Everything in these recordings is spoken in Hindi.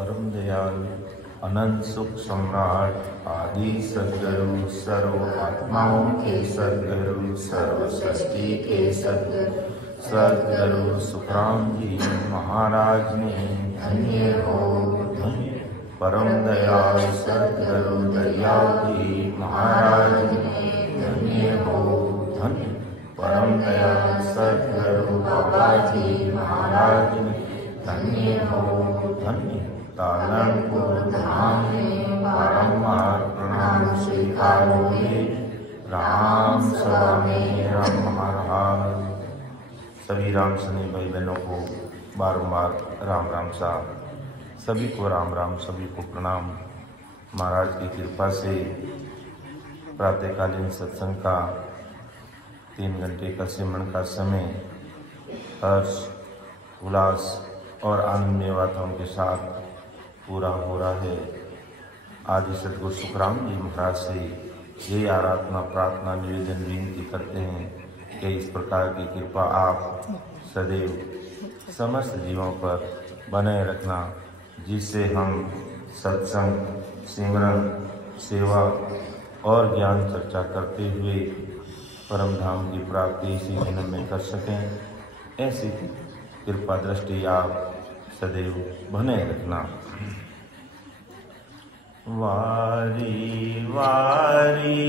परम दयालु अनंत सुख सम्राट आदि सद्गुरु सर्व आत्माओं के सद्गुरु सर्व सृष्टि के सद्गुरु सुखराम जी महाराज ने धन्य हो धन्य परम दयालु सद्गुरु दयाल जी महाराज ने धन्य हो धन्य परम दयालु सद्गुरु बाबा जी महाराज ने धन्य हो धन्य तालनपुर धाम में बारंबार प्रणाम स्वीकारोगे राम सभा में राम महाराज। सभी राम सनी भाई बहनों को बारंबार राम राम साहब, सभी को राम राम, सभी को प्रणाम। महाराज की कृपा से प्रातःकालीन सत्संग का 3 घंटे का सिमरन का समय हर्ष उल्लास और आनंदमय वातावरण के साथ पूरा हो रहा है। आदि सद्गुरु सुखराम जी महाराज से यही आराधना प्रार्थना निवेदन विनती करते हैं कि इस प्रकार की कृपा आप सदैव समस्त जीवों पर बनाए रखना, जिससे हम सत्संग सिमरन सेवा और ज्ञान चर्चा करते हुए परम धाम की प्राप्ति इसी जन्म में कर सकें। ऐसी कृपा दृष्टि आप सदैव बनाए रखना। वारी वारी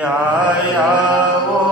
आया वो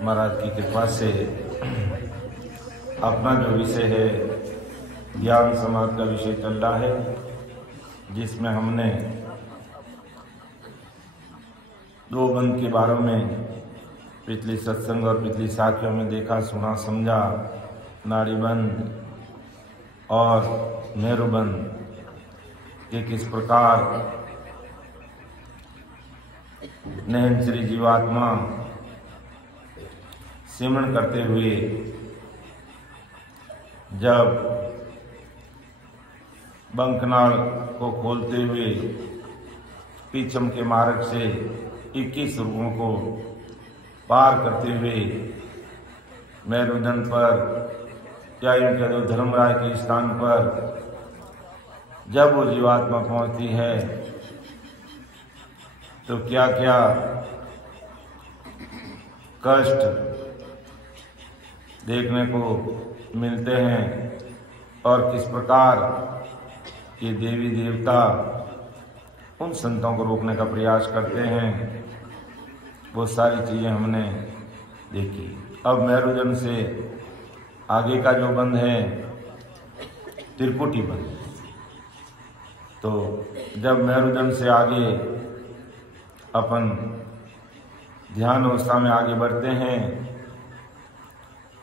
महाराज की कृपा से अपना जो विषय है ज्ञान समाज का विषय चल रहा है, जिसमें हमने दो बंद के बारे में पिछले सत्संग और पिछली साखियों में देखा, सुना, समझा। नाड़ीबंद और मेरुबंद के किस प्रकार नहनचरी जीवात्मा सिमरण करते हुए जब बंकनाल को खोलते हुए पीछम के मार्ग से 21 रूपों को पार करते हुए मेरुदंड पर या यूं कह दो धर्मराय के स्थान पर जब वो जीवात्मा पहुंचती है तो क्या क्या कष्ट देखने को मिलते हैं और किस प्रकार ये देवी देवता उन संतों को रोकने का प्रयास करते हैं, वो सारी चीजें हमने देखी। अब मेरुदंड से आगे का जो बंद है त्रिपुटी बंद। तो जब मेरुदंड से आगे अपन ध्यान अवस्था में आगे बढ़ते हैं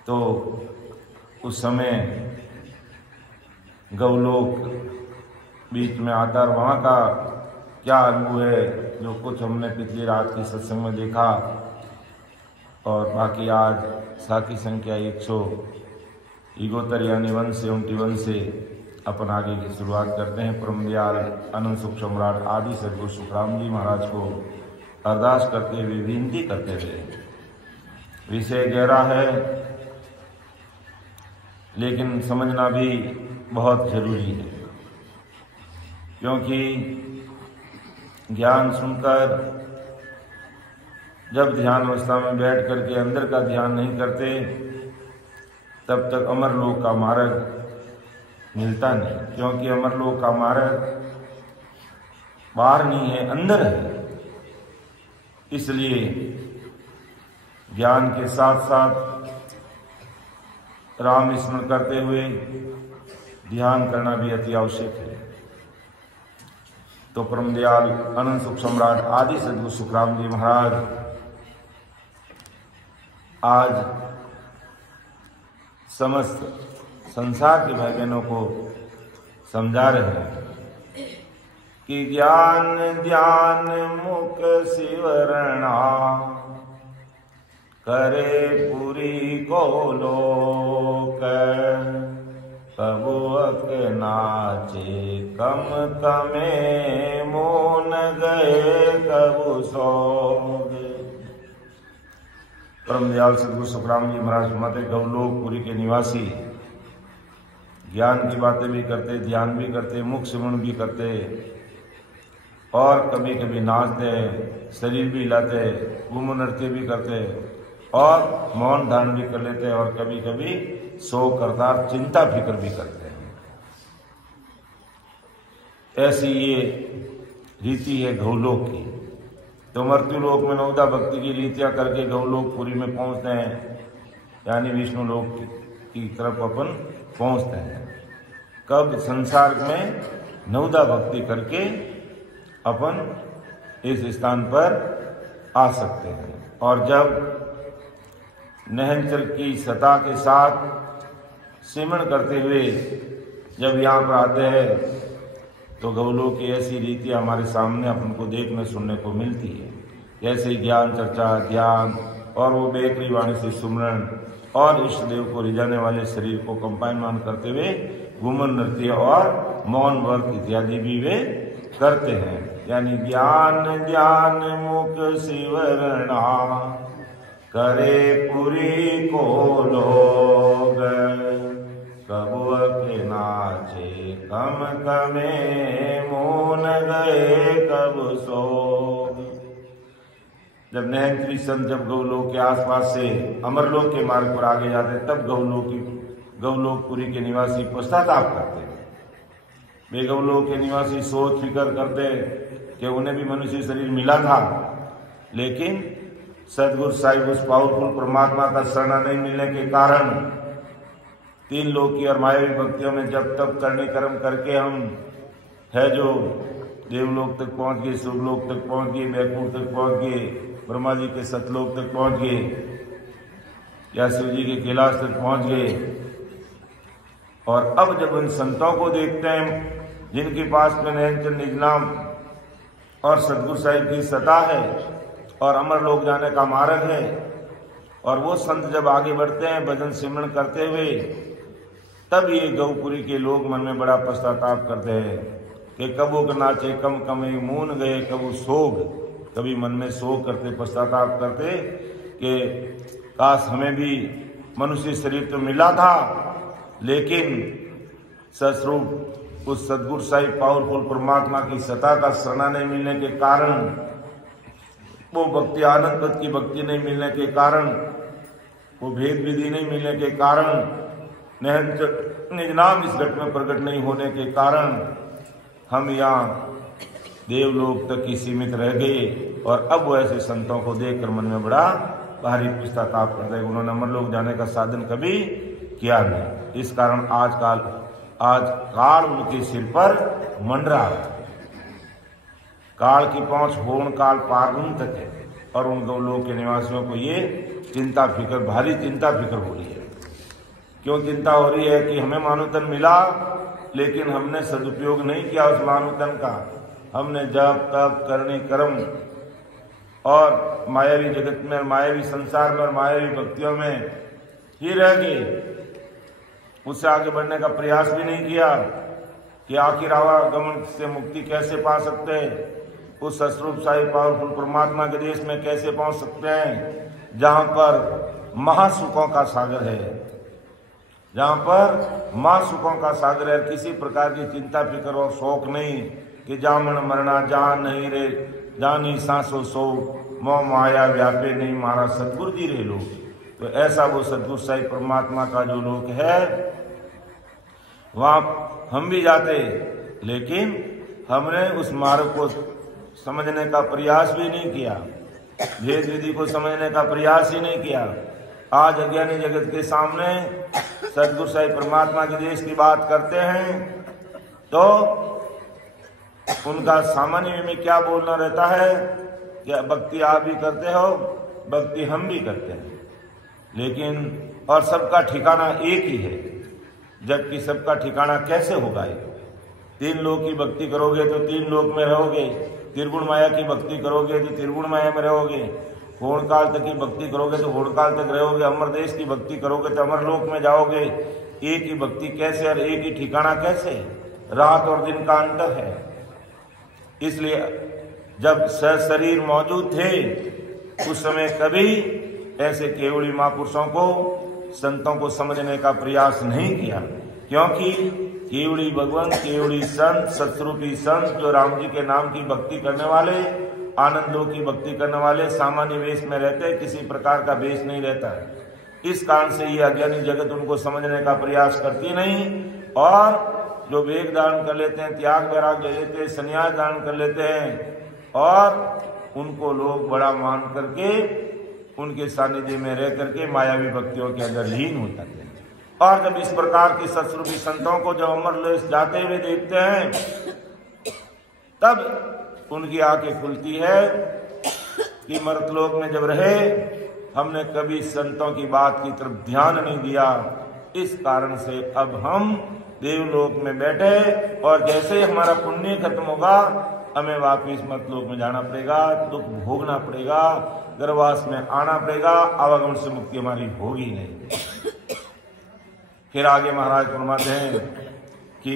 तो उस समय गौलोक बीच में आता और वहाँ का क्या अनुभव है जो कुछ हमने पिछली रात की सत्संग में देखा। और बाकी आज साखी संख्या 100 यानी 1 से 51 से अपन आगे की शुरुआत करते हैं। परम दयाल अनंत सुख सम्राट आदि सद्गुरु सुखराम जी महाराज को अरदास करते हुए, विनती करते हुए, विषय गहरा है लेकिन समझना भी बहुत जरूरी है, क्योंकि ज्ञान सुनकर जब ध्यान अवस्था में बैठ करके अंदर का ध्यान नहीं करते तब तक अमरलोक का मार्ग मिलता नहीं, क्योंकि अमरलोक का मार्ग बाहर नहीं है, अंदर है। इसलिए ज्ञान के साथ साथ राम स्मरण करते हुए ध्यान करना भी अति आवश्यक है। तो परम दयाल अनंत सुख सम्राट आदि सद्गुरु सुखराम जी महाराज आज समस्त संसार के भाई बहनों को समझा रहे हैं कि ज्ञान ध्यान मुख सिवरणा करे पूरी को लोक कबुअक नाचे कम कमे मोन गए कबु सोग। परम दयाल सद्गुरु सुखराम जी महाराज माते गौलोकपुरी के निवासी ज्ञान की बातें भी करते, ध्यान भी करते, मुख सिमरण भी करते और कभी कभी नाचते, शरीर भी हिलाते, घूम नृत्य भी करते और मौन धारण भी कर लेते हैं और कभी कभी सो करतार चिंता फिक्र भी करते हैं। ऐसी ये रीति है गौलोक की। तो मृत्यु लोक में नवदा भक्ति की रीतियां करके गौलोकपुरी में पहुंचते हैं, यानी विष्णु लोक की तरफ अपन पहुंचते हैं। कब? संसार में नवदा भक्ति करके अपन इस स्थान पर आ सकते हैं। और जब नहनचल की सतह के साथ सिमरण करते हुए जब यहाँ पर आते हैं तो गौलोक की ऐसी रीति हमारे सामने अपन को देखने सुनने को मिलती है। जैसे ज्ञान चर्चा, ध्यान और वो बेकरी वाणी से सुमरण और इष्ट देव को रिझाने वाले शरीर को कंपायमान करते हुए घूमन नृत्य और मौन व्रत इत्यादि भी वे करते हैं। यानी ज्ञान ज्ञान मुख शिवरणा, करे पुरी को लोग, कबुआ के नाचे कम कमे, मोन गए कब सोग। जब नैंत्री संत जब गौलोक के आसपास से अमरलोक के मार्ग पर आगे जाते, तब गौलोकपुरी के निवासी पश्चाताप करते। वे गौलोक के निवासी सोच फिकर करते कि उन्हें भी मनुष्य शरीर मिला था, लेकिन सदगुरु साहिब उस पावरफुल परमात्मा का शरण नहीं मिलने के कारण तीन लोक की और मायावी भक्तियों में जब तब करने कर्म करके हम है जो देवलोक तक पहुंच गए, सुरलोक तक पहुंच गए, बैकुंठ तक पहुंच गए, ब्रह्मा जी के सतलोक तक पहुंच गए, या शिव जी के कैलाश तक पहुंच गए। और अब जब उन संतों को देखते हैं जिनके पास में निज नाम और सदगुरु साहिब की सत्ता है और अमर लोक जाने का मार्ग है, और वो संत जब आगे बढ़ते हैं भजन सिमरन करते हुए, तब ये गौपुरी के लोग मन में बड़ा पश्चाताप करते हैं कि कबू के नाचे कम कमे, मून गए कबू सोग। कभी मन में शोक करते, पश्चाताप करते कि काश हमें भी मनुष्य शरीर तो मिला था, लेकिन सस्वरूप उस सदगुरु साहिब पावरफुल परमात्मा की सत्ता का शरणा नहीं मिलने के कारण, वो भक्ति आनंद पद की भक्ति नहीं मिलने के कारण, वो भेद विधि नहीं मिलने के कारण, निज नाम इस घट में प्रकट नहीं होने के कारण हम यहाँ देवलोक तक ही सीमित रह गए। और अब वो ऐसे संतों को देखकर मन में बड़ा भारी पश्चाताप करते हैं, उन्होंने अमरलोक जाने का साधन कभी किया नहीं। इस कारण आज काल उनके सिर पर मंडरा है। काल की पहुंच होन काल पारगुन तक है, और उन गौलोक के निवासियों को ये चिंता फिक्र, भारी चिंता फिक्र हो रही है। क्यों चिंता हो रही है कि हमें मानुतन मिला, लेकिन हमने सदुपयोग नहीं किया उस मानुतन का। हमने जप तप करनी कर्म और मायावी जगत में, मायावी संसार में और मायावी भक्तियों में ही रह गए। उससे आगे बढ़ने का प्रयास भी नहीं किया कि आखिर आवागमन से मुक्ति कैसे पा सकते हैं, उस सस्वरूप साहिब पावरफुल परमात्मा के देश में कैसे पहुंच सकते हैं, जहां पर महासुखों का सागर है, जहां पर महासुखों का सागर है। किसी प्रकार की चिंता फिक्र और शौक नहीं कि जामन मरना जान नहीं रे, जानी सांसो सो, मोह माया व्यापे नहीं मारा सतगुरु जी रे लोग। तो ऐसा वो सतगुरु साहिब परमात्मा का जो लोक है, वहां हम भी जाते, लेकिन हमने उस मार्ग को समझने का प्रयास भी नहीं किया, भेद विधि को समझने का प्रयास ही नहीं किया। आज अज्ञानी जगत के सामने सतगुरु साहिब परमात्मा के देश की बात करते हैं तो उनका सामान्य में क्या बोलना रहता है कि भक्ति आप भी करते हो, भक्ति हम भी करते हैं, लेकिन और सबका ठिकाना एक ही है। जबकि सबका ठिकाना कैसे होगा? तीन लोक की भक्ति करोगे तो तीन लोक में रहोगे, त्रिगुण माया की भक्ति करोगे तो त्रिगुण माया में रहोगे, होड़ काल तक की भक्ति करोगे तो होड़ काल तक रहोगे, अमर देश की भक्ति करोगे तो अमर लोक में जाओगे। एक ही भक्ति कैसे और एक ही ठिकाना कैसे? रात और दिन का अंतर है। इसलिए जब शरीर मौजूद थे उस समय कभी ऐसे केवली महापुरुषों को, संतों को समझने का प्रयास नहीं किया, क्योंकि केवली भगवान, केवली संत, सतरूपी संत जो राम जी के नाम की भक्ति करने वाले, आनंदों की भक्ति करने वाले सामान्य वेश में रहते, किसी प्रकार का वेश नहीं रहता है। इस कारण से ये अज्ञानी जगत उनको समझने का प्रयास करती नहीं, और जो वेग धारण कर लेते हैं, त्याग वैराग्य ले लेते हैं, संन्यास धारण कर लेते हैं, और उनको लोग बड़ा मान करके उनके सानिध्य में रह करके मायावी भक्तियों के अंदर लीन होता है। और जब इस प्रकार के सत्स्वरूपी संतों को जब अमरलोक जाते हुए देखते हैं, तब उनकी आंखें खुलती है कि मर्तलोक में जब रहे हमने कभी संतों की बात की तरफ ध्यान नहीं दिया। इस कारण से अब हम देवलोक में बैठे, और जैसे हमारा पुण्य खत्म होगा हमें वापिस मर्तलोक में जाना पड़ेगा, दुख भोगना पड़ेगा, गर्भवास में आना पड़ेगा, आवागमन से मुक्ति हमारी होगी नहीं। फिर आगे महाराज फरमाते हैं कि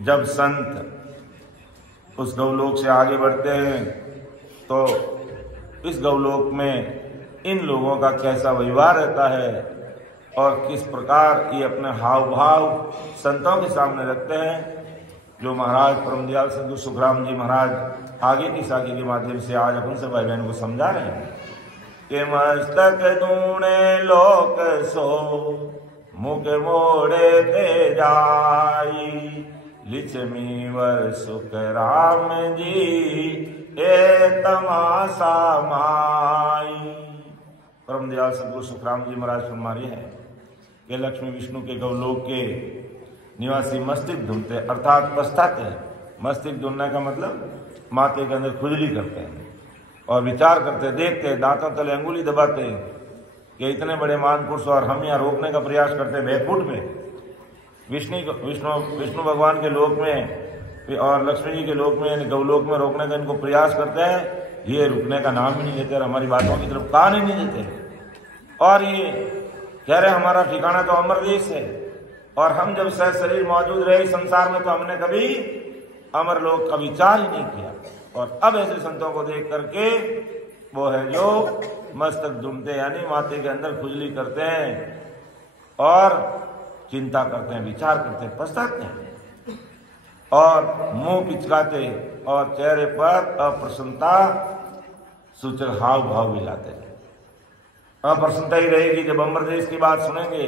जब संत उस गौलोक से आगे बढ़ते हैं तो इस गौलोक में इन लोगों का कैसा व्यवहार रहता है और किस प्रकार ये अपने हाव भाव संतों के सामने रखते हैं, जो महाराज परमदयाल सद्गुरु सुखराम जी महाराज आगे की साखी के माध्यम से आज अपन से भाई बहन को समझा रहे हैं कि मस्तक दूणे लोक सो मुख मोड़े ते जाई लिचमीवर सुख राम जी ए तमाशा माई। परमदयाल सद्गुरु सुखराम जी महाराज फरमा रहे हैं कि लक्ष्मी विष्णु के गौलोक के निवासी मस्तिष्क धुनते अर्थात पछताते हैं। मस्तिष्क धुनने का मतलब माथे के अंदर खुजली करते हैं और विचार करते, देखते हैं, दांतों तले अंगुली दबाते हैं कि इतने बड़े महापुरुष और हम यहाँ रोकने का प्रयास करते हैं। बैकुंठ में विष्णु भगवान के लोक में और लक्ष्मी जी के लोक में गौलोक में रोकने का इनको प्रयास करते हैं, ये रुकने का नाम ही नहीं लेते और हमारी बातों की तरफ कान ही नहीं देते और ये कह रहे हमारा ठिकाना तो अमर देश है और हम जब सह शरीर मौजूद रहे संसार में तो हमने कभी अमर लोक का विचार ही नहीं किया। और अब ऐसे संतों को देख करके वो है जो मस्तक दुमते यानी माथे के अंदर खुजली करते हैं और चिंता करते हैं, विचार करते हैं, पछताते हैं और मुंह पिचकाते और चेहरे पर अप्रसन्नता सूचक हाव भाव भी लाते हैं। अप्रसन्नता ही रहेगी जब अमर देश की बात सुनेंगे,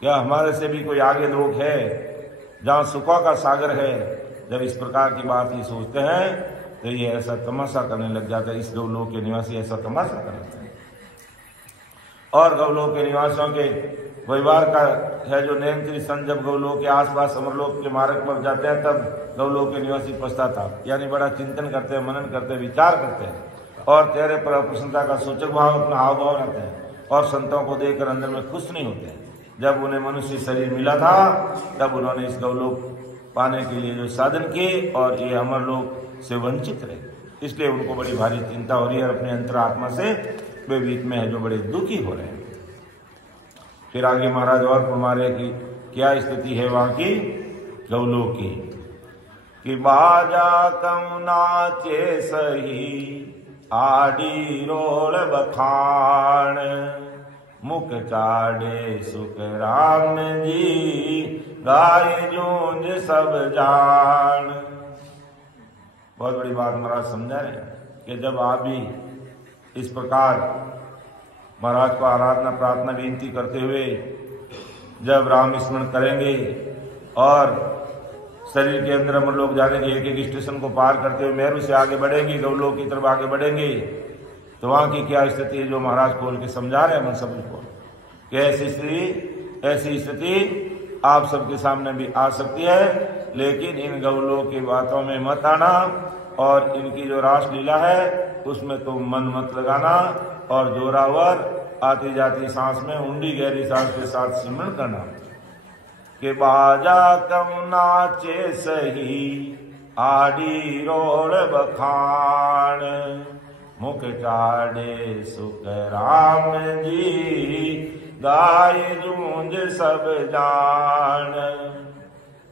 क्या हमारे से भी कोई आगे लोग है जहां सुखों का सागर है। जब इस प्रकार की बात ये सोचते हैं तो ये ऐसा तमाशा करने लग जाता है। इस गौलोक के निवासी ऐसा तमाशा करते हैं और गौलोक के निवासियों के व्यवहार का है जो निरंतर संत जब गौलोक के आसपास अमरलोक के मार्ग पर जाते हैं तब गौलोक के निवासी पछताता यानी बड़ा चिंतन करते हैं, मनन करते हैं, विचार करते हैं और चेहरे पर अप्रसन्नता का सूचक भाव अपना हाव भाव रहते हैं और संतों को देखकर अंदर में खुश नहीं होते। जब उन्हें मनुष्य शरीर मिला था तब उन्होंने इस गौलोक पाने के लिए जो साधन किए और ये अमरलोक से वंचित रहे, इसलिए उनको बड़ी भारी चिंता हो रही है और अपने अंतरात्मा से वे बीच में है जो बड़े दुखी हो रहे हैं। फिर आगे महाराज और फरमा रहे कि क्या स्थिति है वहां की गौलोक की कि बाजा कम नाचे सही आड़ी रोल बखान मुख चाड़े सुख राम जी गाय जूंज सब जान। बहुत बड़ी बात महाराज समझा रहे हैं कि जब आप भी इस प्रकार महाराज को आराधना प्रार्थना विनती करते हुए जब राम स्मरण करेंगे और शरीर के अंदर हम लोग जाने के एक एक स्टेशन को पार करते हुए मेरू से आगे बढ़ेंगे, गौलोक की तरफ आगे बढ़ेंगे तो वहां की क्या स्थिति है जो महाराज खोल के समझा रहे हैं हम सबको कि ऐसी स्थिति आप सबके सामने भी आ सकती है। लेकिन इन गौलोक की बातों में मत आना और इनकी जो रासलीला है उसमें तो मन मत लगाना और जोरावर आती जाती सांस में ऊंडी गहरी सांस के साथ सिमरन करना कि बाजा कम नाचे सही आड़ी रोड़ बखान मुख चाड़े सुख राम जी गाय जूंज सब जान।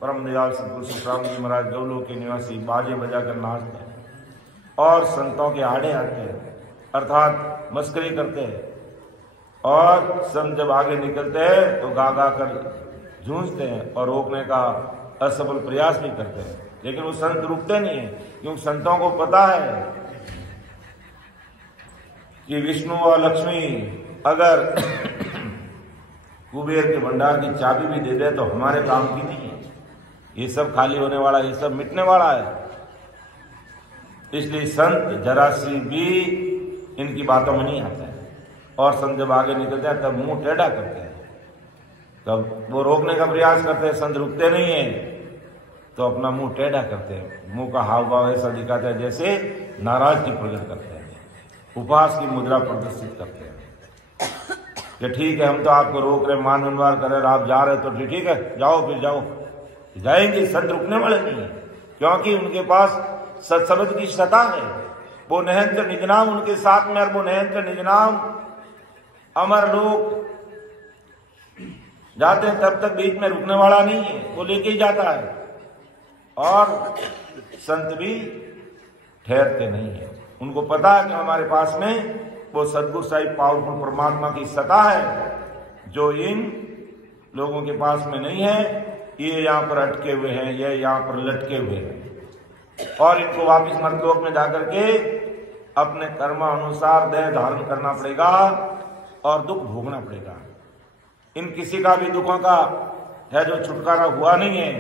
परमदयाल सद्गुरु सुखराम जी महाराज गौलोक के निवासी बाजे बजाकर नाचते हैं और संतों के आड़े आते हैं अर्थात मस्करी करते हैं और संत जब आगे निकलते हैं तो गा गा कर जूझते हैं और रोकने का असफल प्रयास भी करते हैं, लेकिन वो संत रुकते नहीं है क्योंकि संतों को पता है कि विष्णु और लक्ष्मी अगर कुबेर के भंडार की चाबी भी दे दे तो हमारे काम की नहीं है, ये सब खाली होने वाला, ये सब मिटने वाला है। इसलिए संत जरा सी भी इनकी बातों में नहीं आता है और संत जब आगे निकलते हैं तब मुंह टेढ़ा करते हैं, तब वो रोकने का प्रयास करते हैं, संत रुकते नहीं है तो अपना मुंह टेढ़ा करते हैं, मुंह का हाव भाव ऐसा दिखाते हैं जैसे नाराजगी प्रकट करते हैं, उपहास की मुद्रा प्रदर्शित करते हैं कि ठीक है हम तो आपको रोक रहे, मान मनवार कर रहे, आप जा रहे तो ठीक है जाओ, फिर जाओ, जाएंगे। संत रुकने वाले नहीं है क्योंकि उनके पास सत्सबद की सत्ता है, वो नहंत्र निजनाम उनके साथ में, और वो नहंत्र निजनाम अमर लोग जाते हैं तब तक बीच में रुकने वाला नहीं है, वो लेके ही जाता है और संत भी ठहरते नहीं है। उनको पता है कि हमारे पास में वो सद्गुरु साहिब पावरफुल परमात्मा की सत्ता है जो इन लोगों के पास में नहीं है। ये यहाँ पर अटके हुए हैं, ये यहाँ पर लटके हुए हैं और इनको वापिस मर्तलोक में जाकर के अपने कर्मानुसार देह धारण करना पड़ेगा और दुख भोगना पड़ेगा। इन किसी का भी दुखों का है जो छुटकारा हुआ नहीं है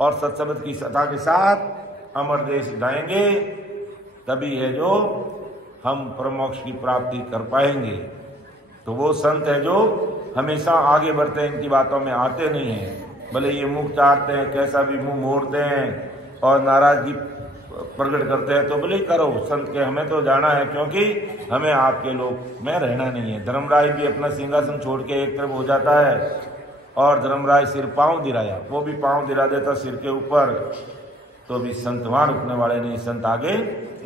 और सत्संग की सत्ता के साथ अमर देश जाएंगे, तभी है जो हम परमोक्ष की प्राप्ति कर पाएंगे। तो वो संत है जो हमेशा आगे बढ़ते हैं, इनकी बातों में आते नहीं हैं। भले ये मुख चाटते हैं, कैसा भी मुंह मोड़ते हैं और नाराजगी प्रकट करते हैं तो भले करो, संत के हमें तो जाना है क्योंकि हमें आपके लोग में रहना नहीं है। धर्मराज भी अपना सिंहासन छोड़ के एक तरफ हो जाता है और धर्मराज सिर पांव दिराया, वो भी पांव दिरा देता सिर के ऊपर, तो भी संत वहां रुकने वाले नहीं, संत आगे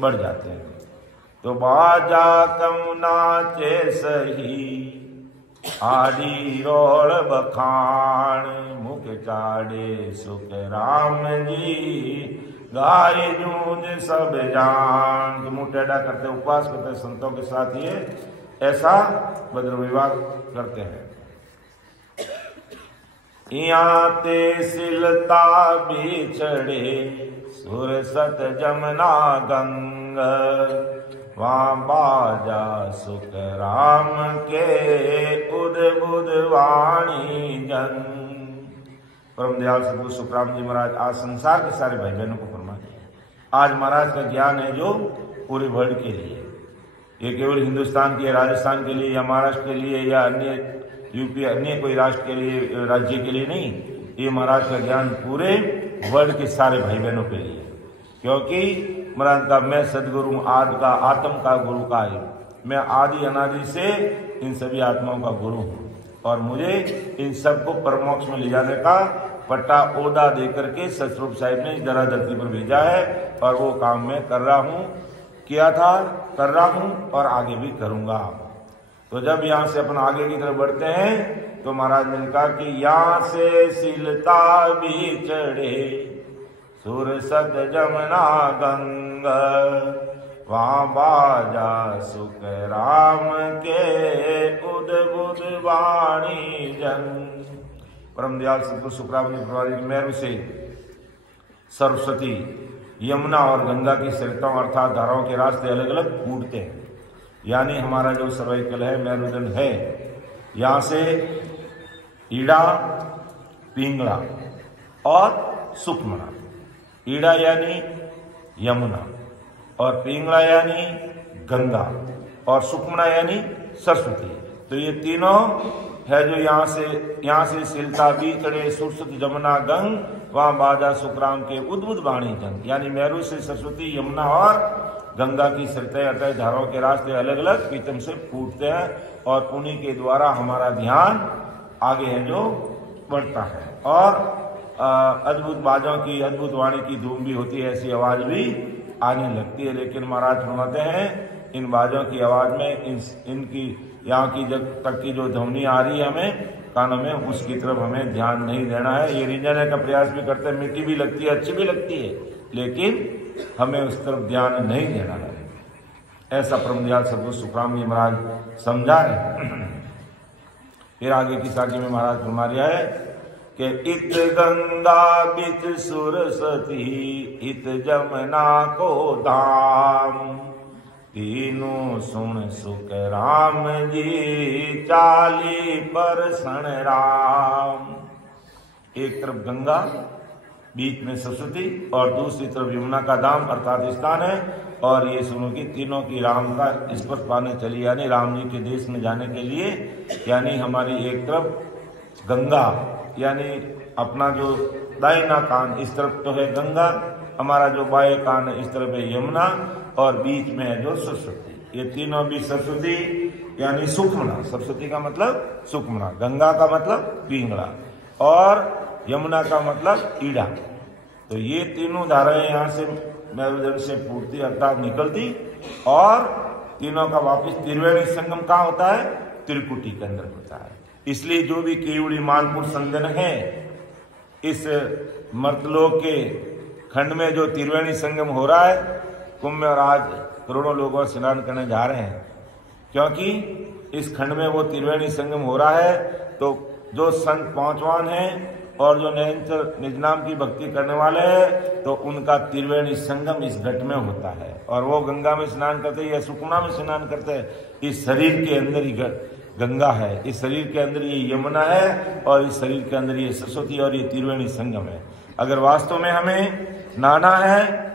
बढ़ जाते हैं। तो बाजा कम नाचे सही आड़ी रोड़ बखान, मुख चाड़े सुख राम जी गाय जूझ सब जान। तो मुंह टेढ़ा करते उपवास करते संतों के साथ ये ऐसा भद्र विवाह करते हैं। यहाँ ते सिलता बिछड़े सुर सत जमना गंग, वहाँ बाजा सुख राम के उद बुध वाणी जन। परम दयाल सद्गुरु सुखराम जी महाराज आज संसार के सारे भाई बहनों को फरमा दिया। आज महाराज का ज्ञान है जो पूरे वर्ल्ड के लिए, ये केवल हिंदुस्तान के, राजस्थान के लिए या महाराष्ट्र के लिए या अन्य यूपी अन्य कोई राष्ट्र के लिए, राज्य के लिए नहीं, ये महाराज का ज्ञान पूरे वर्ल्ड के सारे भाई बहनों के लिए। क्योंकि महाराज का मैं सदगुरु आदि का आत्म का गुरु का है, मैं आदि अनादि से इन सभी आत्माओं का गुरु हूँ और मुझे इन सबको परमोक्ष में ले जाने का पट्टा ओदा दे करके सतस्वरूप साहिब ने जरा धरती पर भेजा है और वो काम मैं कर रहा हूँ, किया था, कर रहा हूँ और आगे भी करूँगा। तो जब यहाँ से अपन आगे की तरफ बढ़ते हैं तो महाराज ने कहा कि यहाँ से सिलता भी चढ़े सुर सत जमना गंग, वहाँ बाजा सुख राम के उद बुध वाणी जन। परम दयाल सतगुरु सुखराम जी महाराज मेरू से सरस्वती, यमुना और गंगा की सरिताओं अर्थात धाराओं के रास्ते अलग अलग फूटते हैं। यानी हमारा जो सर्वाइकल है, मेरुदंड है, यहाँ से ईड़ा, पिंगला और सुकमना। ईड़ा यानी यमुना और पिंगला यानी गंगा और सुकमना यानी सरस्वती। तो ये तीनों है जो यहाँ से सिलता भी चढ़े सुरसुत जमुना गंग, वहाँ बाजा सुखराम के उद्भुत वाणी जंग। यानी मेरू से सरस्वती, यमुना और गंगा की सरिताएं अर्थात धाराओं के रास्ते अलग अलग पीतम से फूटते हैं और उन्हीं के द्वारा हमारा ध्यान आगे है जो बढ़ता है। और अद्भुत बाजों की, अद्भुत वाणी की धूम भी होती है, ऐसी आवाज भी आने लगती है। लेकिन महाराज फरमाते हैं इन बाजों की आवाज में इनकी यहाँ की जब तक की जो ध्वनि आ रही है हमें कानों में, उसकी तरफ हमें ध्यान नहीं देना है। ये रिंझाने का प्रयास भी करते हैं, मीठी भी लगती है, अच्छी भी लगती है, लेकिन हमें उस तरफ ध्यान नहीं देना है। ऐसा परम दयाल सद्गुरु सुखराम जी महाराज समझा रहे। फिर आगे की साखी में महाराज फरमा रहा है कि इत गंगा बिच सुरसती इत जमुना को धाम, तीनों सुन सुख राम जी चाली पर सण राम। एक तरफ गंगा, बीच में सरस्वती और दूसरी तरफ यमुना का धाम अर्थात स्थान है। और ये सुनो कि तीनों की राम का स्पर्श पाने चली, यानी राम जी के देश में जाने के लिए। यानी हमारी एक तरफ गंगा यानी अपना जो दाहिना कान इस तरफ तो है गंगा, हमारा जो बाएं कान है इस तरफ है यमुना और बीच में है जो सरस्वती। ये तीनों भी सरस्वती यानी सुखमना, सरस्वती का मतलब सुखमना, गंगा का मतलब पिंगला और यमुना का मतलब ईड़ा। तो ये तीनों धाराएं यहाँ से मेरुदंड से फूटती अर्थात निकलती और तीनों का वापिस त्रिवेणी संगम कहाँ होता है? त्रिकुटी के अंदर होता है। इसलिए जो भी केवड़ी मानपुर संगन है इस मर्तलोक के खंड में जो त्रिवेणी संगम हो रहा है कुंभ में, और आज करोड़ों लोग स्नान करने जा रहे हैं, क्योंकि इस खंड में वो त्रिवेणी संगम हो रहा है। तो जो संत पांचवान हैं और जो निज नाम की भक्ति करने वाले हैं, तो उनका त्रिवेणी संगम इस घट में होता है। और वो गंगा में स्नान करते हैं या सुकुना में स्नान करते हैं। इस शरीर के अंदर ही गंगा है, इस शरीर के अंदर ये यमुना है, और इस शरीर के अंदर ये सरस्वती और ये त्रिवेणी संगम है। अगर वास्तव में हमें नहाना है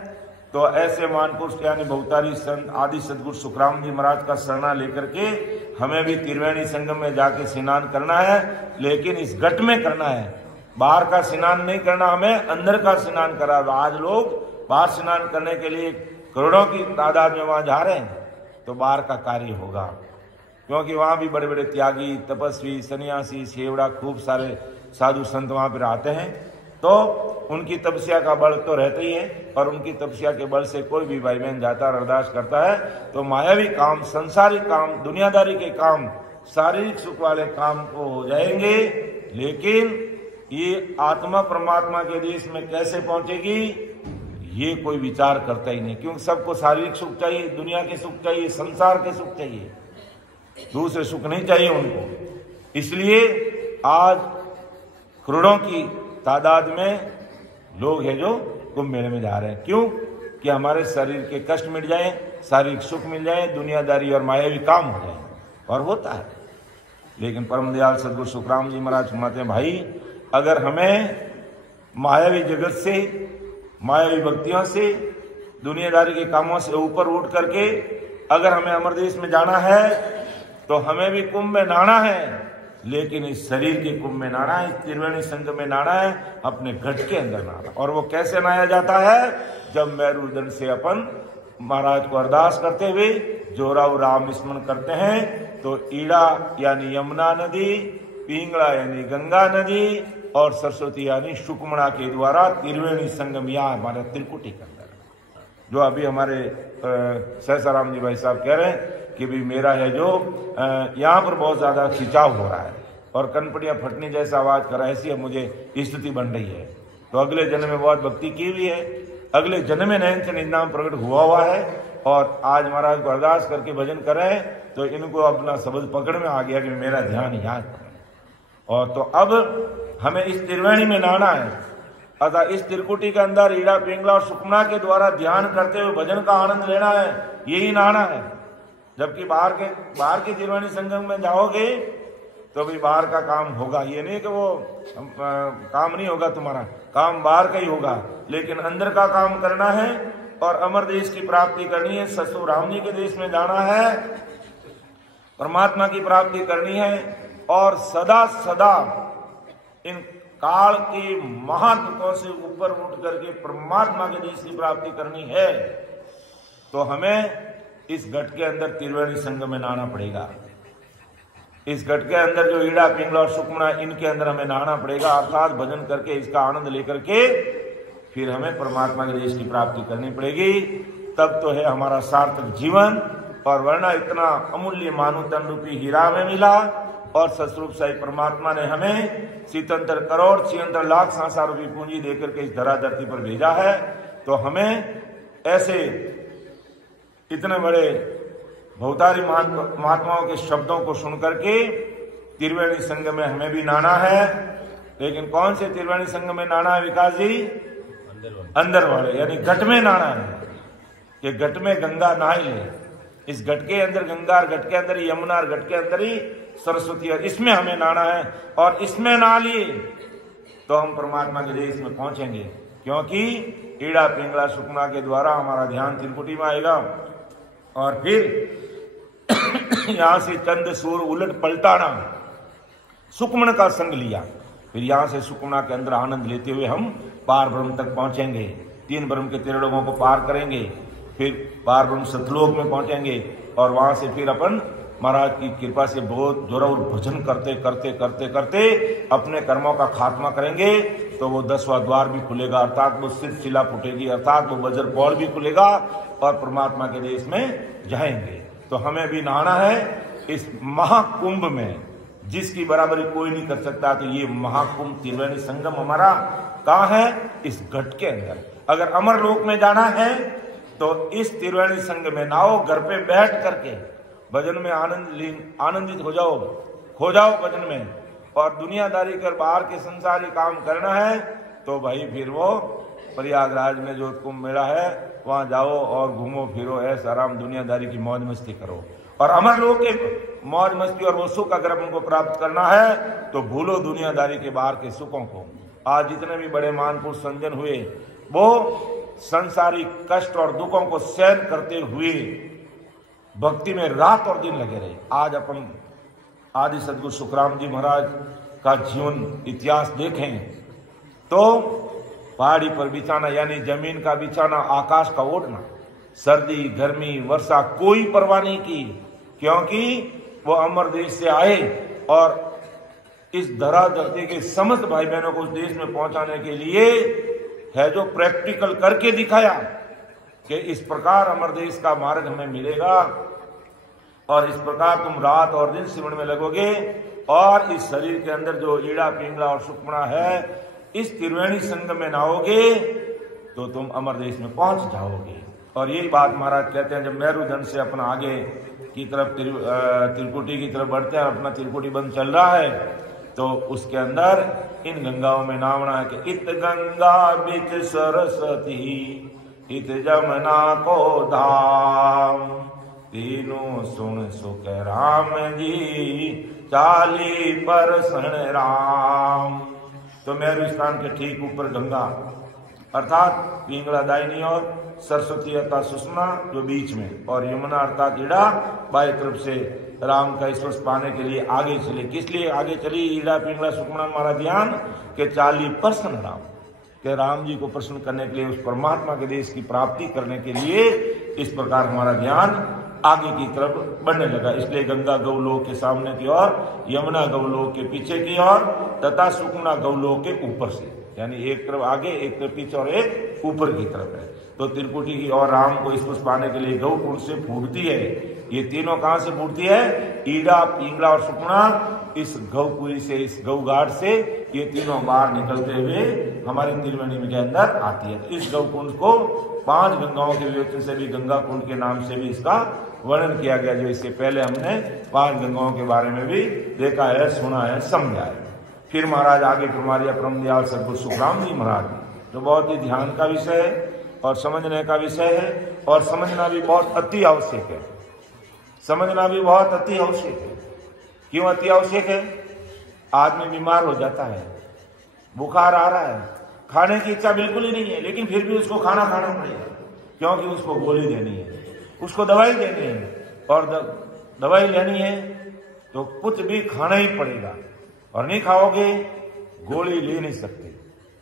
तो ऐसे महापुरुष यानी बहुतारी संत आदि सदगुरु सुखराम जी महाराज का शरणा लेकर के हमें भी त्रिवेणी संगम में जाके स्नान करना है, लेकिन इस घट में करना है। बाहर का स्नान नहीं करना, हमें अंदर का स्नान करा। आज लोग बाहर स्नान करने के लिए करोड़ों की तादाद में वहां जा रहे हैं, तो बाहर का कार्य होगा, क्योंकि वहां भी बड़े बड़े त्यागी, तपस्वी, सन्यासी, सेवड़ा, खूब सारे साधु संत वहां पर आते हैं। तो उनकी तपस्या का बल तो रहता ही है, और उनकी तपस्या के बल से कोई भी भाई बहन जाता और अरदास करता है तो मायावी काम, संसारिक काम, दुनियादारी के काम, शारीरिक सुख वाले काम को हो जाएंगे। लेकिन ये आत्मा परमात्मा के देश में कैसे पहुंचेगी, ये कोई विचार करता ही नहीं, क्योंकि सबको शारीरिक सुख चाहिए, दुनिया के सुख चाहिए, संसार के सुख चाहिए, दूसरे सुख नहीं चाहिए उनको। इसलिए आज करोड़ों की तादाद में लोग हैं जो कुंभ मेले में जा रहे हैं। क्यों? कि हमारे शरीर के कष्ट मिट जाए, शारीरिक सुख मिल जाए, दुनियादारी और मायावी काम हो जाए, और होता है। लेकिन परम दयाल सदगुरु सुखराम जी महाराज फरमाते हैं, भाई अगर हमें मायावी जगत से, मायावी भक्तियों से, दुनियादारी के कामों से ऊपर उठ करके अगर हमें अमर देश में जाना है तो हमें भी कुंभ में नहाना है, लेकिन इस शरीर के कुंभ में नहाना है, इस त्रिवेणी संगम में नहाना है, अपने घट के अंदर नहाना। और वो कैसे नहाया जाता है? जब मेरुदंड से अपन महाराज को अरदास करते हुए जोराव राम स्मरण करते हैं, तो ईड़ा यानी यमुना नदी, पिंगला यानी गंगा नदी, और सरस्वती यानी सुकुमणा के द्वारा त्रिवेणी संगम यहाँ हमारे त्रिकुटी के अंदर, जो अभी हमारे सहसाराम जी भाई साहब कह रहे हैं कि भी मेरा है जो यहाँ पर बहुत ज्यादा खिंचाव हो रहा है और कनपटियां फटने जैसा आवाज कर रहा है, ऐसी अब मुझे स्थिति बन रही है। तो अगले जन्म में बहुत भक्ति की हुई है, अगले जन्म में नयन से निज नाम प्रकट हुआ है, और आज महाराज को अरदास करके भजन करें तो इनको अपना शब्द पकड़ में आ गया कि मेरा ध्यान यहाँ है। और तो अब हमें इस त्रिवेणी में नहाना है, अतः इस त्रिकुटी के अंदर ईड़ा, पिंगला और सुकुमणा के द्वारा ध्यान करते हुए भजन का आनंद लेना है, यही नहाना है। जबकि बाहर के त्रिवेणी संगम में जाओगे तो भी बाहर का काम होगा, ये नहीं कि वो काम नहीं होगा, तुम्हारा काम बाहर का ही होगा, लेकिन अंदर का काम करना है और अमर देश की प्राप्ति करनी है, ससुर राम जी के देश में जाना है, परमात्मा की प्राप्ति करनी है, और सदा सदा इन काल के महादुखों से ऊपर उठ करके परमात्मा के देश की प्राप्ति करनी है। तो हमें इस घट के अंदर त्रिवेणी संगम में नहाना पड़ेगा। इस घट के अंदर जो ईड़ा, पिंगला और सुकुमणा, इनके अंदर हमें नहाना पड़ेगा, अर्थात भजन करके इसका आनंद लेकर के फिर हमें परमात्मा के देश की प्राप्ति करनी पड़ेगी। तब तो है हमारा सार्थक जीवन। और वरना इतना अमूल्य मानव तन रूपी हीरा में मिला, और सस्वरूप साई परमात्मा ने हमें 77 करोड़ 76 लाख संसार रूपी पूंजी देकर के इस धरा धरती पर भेजा है। तो हमें ऐसे इतने बड़े बहुतारी महात्माओं के शब्दों को सुन करके त्रिवेणी संगम में हमें भी नहाना है। लेकिन कौन से त्रिवेणी संगम में नहाना है विकास जी? अंदर वाले, यानी घट में नहाना है कि घट में गंगा नहा ले। इस घट के अंदर गंगा, और घट के अंदर ही यमुना, और घट के अंदर ही सरस्वती, और इसमें हमें नहाना है। और इसमें नहा लिए तो हम परमात्मा के देश में पहुंचेंगे, क्योंकि ईड़ा, पिंगला, सुकुमणा के द्वारा हमारा ध्यान त्रिकुटी में आएगा। और फिर यहां से चंद सूर उलट पलटाना, सुकुमण का संग लिया, फिर यहां से सुकुमणा के अंदर आनंद लेते हुए हम पार ब्रह्म तक पहुंचेंगे, 3 ब्रह्म के 13 लोगों को पार करेंगे, फिर पार ब्रह्म सतलोक में पहुंचेंगे, और वहां से फिर अपन महाराज की कृपा से बहुत जोर भजन करते करते करते करते अपने कर्मों का खात्मा करेंगे। तो वो 10वां द्वार भी खुलेगा, अर्थात वो सिद्ध शिला फूटेगी, अर्थात वो वज्र पौड़ भी खुलेगा, और परमात्मा के देश में जाएंगे। तो हमें भी नहाना है इस महाकुंभ में, जिसकी बराबरी कोई नहीं कर सकता। तो ये महाकुंभ त्रिवेणी संगम हमारा कहाँ है? इस घट के अंदर। अगर अमर लोक में जाना है तो इस त्रिवेणी संगम में नाओ, घर पे बैठ करके भजन में आनंदित हो जाओ, खो जाओ भजन में। और दुनियादारी कर बाहर के संसारी काम करना है तो भाई फिर वो प्रयागराज में जो कुंभ मेला है वहां जाओ और घूमो फिरो, ऐसा आराम दुनियादारी की मौज मस्ती करो। और अमर लोक के मौज मस्ती और वो सुख अगर हमको प्राप्त करना है तो भूलो दुनियादारी के बाहर के सुखों को। आज जितने भी बड़े महापुरुष संजन हुए वो संसारिक कष्ट और दुखों को सहन करते हुए भक्ति में रात और दिन लगे रहे। आज अपन आदि सदगुरु सुखराम जी महाराज का जीवन इतिहास देखें तो पहाड़ी पर बिछाना यानी जमीन का बिछाना, आकाश का ओढ़ना, सर्दी गर्मी वर्षा कोई परवाह नहीं की, क्योंकि वो अमर देश से आए और इस धरा धरती के समस्त भाई बहनों को उस देश में पहुंचाने के लिए है जो प्रैक्टिकल करके दिखाया कि इस प्रकार अमर देश का मार्ग हमें मिलेगा और इस प्रकार तुम रात और दिन सिमरन में लगोगे और इस शरीर के अंदर जो ईड़ा पिंगला और सुखमणा है इस त्रिवेणी संगम में नहाओगे तो तुम अमर देश में पहुंच जाओगे। और यही बात महाराज कहते हैं, जब मेरुदंड से अपना आगे की तरफ त्रिकुटी की तरफ बढ़ते हैं, अपना त्रिकुटी बंद चल रहा है तो उसके अंदर इन गंगाओं में नामना है कि इत गंगा बिच सरस्वती इत जमुना को धाम, तीनों सुन सुख राम जी चाली परसण राम। तो मेरु स्थान के ठीक ऊपर गंगा अर्थात पिंगला दाहिनी और सरस्वती अर्थात सुषमा जो बीच में, और यमुना अर्थात ईड़ा बाई तरफ से राम का स्पर्श पाने के लिए आगे चले। किस लिए आगे चली? ईड़ा पिंगला सुषमा हमारा ध्यान के 40% राम के राम जी को प्रसन्न करने के लिए, उस परमात्मा के देश की प्राप्ति करने के लिए इस प्रकार हमारा ध्यान आगे की तरफ बढ़ने लगा। इसलिए गंगा गौलोक के सामने की ओर, यमुना गौलोक के पीछे की ओर तथा सुखमना गौलोक के ऊपर से, यानी एक तरफ आगे एक तरफ पीछे और एक ऊपर की तरफ है। तो त्रिकुटी की ओर राम को स्पर्श पाने के लिए गौ कुंड से फूटती है। ये तीनों कहां से फूटती है? ईड़ा पिंगला और सुखमना इस गौपुरी से, इस गौ घाट से ये तीनों बाहर निकलते हुए हमारे त्रिवेणी के अंदर आती है। तो इस गौ कुंड को 5 गंगाओं के विवेचन से भी गंगा कुंड के नाम से भी इसका वर्णन किया गया, जो इससे पहले हमने 5 गंगाओं के बारे में भी देखा है, सुना है, समझा है। फिर महाराज आगे हमारे परम दयाल सदगुरु सुखराम जी महाराज, जो बहुत ही ध्यान का विषय है और समझने का विषय है, और समझना भी बहुत अति आवश्यक है। समझना भी बहुत अति आवश्यक है। क्यों अति आवश्यक है? आदमी बीमार हो जाता है, बुखार आ रहा है, खाने की इच्छा बिल्कुल ही नहीं है, लेकिन फिर भी उसको खाना पड़ेगा, क्योंकि उसको गोली देनी है, उसको दवाई देनी है, और दवाई लेनी है तो कुछ भी खाना ही पड़ेगा, और नहीं खाओगे गोली ले नहीं सकते,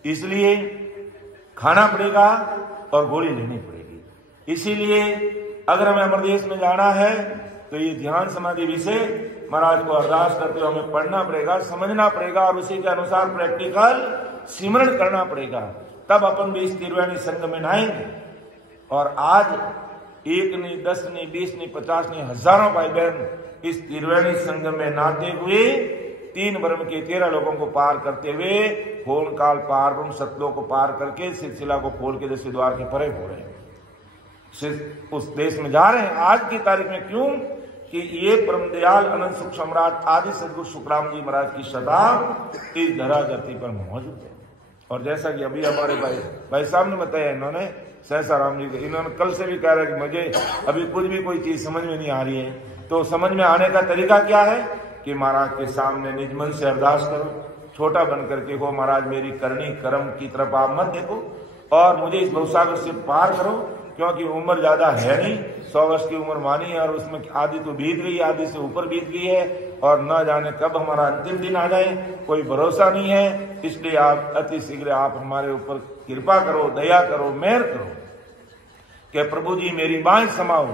इसलिए खाना पड़ेगा और गोली लेनी पड़ेगी। इसीलिए अगर हमें अमर देश में जाना है तो ये ध्यान समाधि विषय महाराज को अरदास करते हुए हमें पढ़ना पड़ेगा, समझना पड़ेगा, और उसी के अनुसार प्रैक्टिकल सिमरण करना पड़ेगा, तब अपन भी इस त्रिवेणी संगम में नहाएंगे। और आज 1 नहीं, 10 नहीं, 20 नहीं, 50 नहीं, हजारों भाई बहन इस त्रिवेणी संगम में नहाते हुए 3 वर्म के 13 लोगों को पार करते हुए होल काल पार ब्रह्म सतलों को पार करके सिलसिला को खोल के जैसे द्वार के परे हो रहे हैं, उस देश में जा रहे हैं आज की तारीख में। क्यों? कि ये परम दयाल अनंत सुख सम्राट आदि सदगुरु सुखराम जी महाराज की सदा इस धरा धरती पर मौजूद है। और जैसा कि अभी हमारे भाई साहब ने बताया, इन्होंने सहसा राम जी, इन्होंने कल से भी कह रहा है कि मुझे अभी कुछ भी कोई चीज समझ में नहीं आ रही है। तो समझ में आने का तरीका क्या है कि महाराज के सामने निज मन से अरदास करो, छोटा बन करके हो, महाराज मेरी करनी कर्म की तरफ आप मत देखो और मुझे इस भवसागर से पार करो, क्योंकि उम्र ज्यादा है नहीं, 100 वर्ष की उम्र मानी है, और उसमें आधी तो बीत गई, आधी से ऊपर बीत गई है, और न जाने कब हमारा अंतिम दिन आ जाए, कोई भरोसा नहीं है। इसलिए आप अति शीघ्र आप हमारे ऊपर कृपा करो, दया करो, मेहर करो कि प्रभु जी मेरी बांझ समाओ,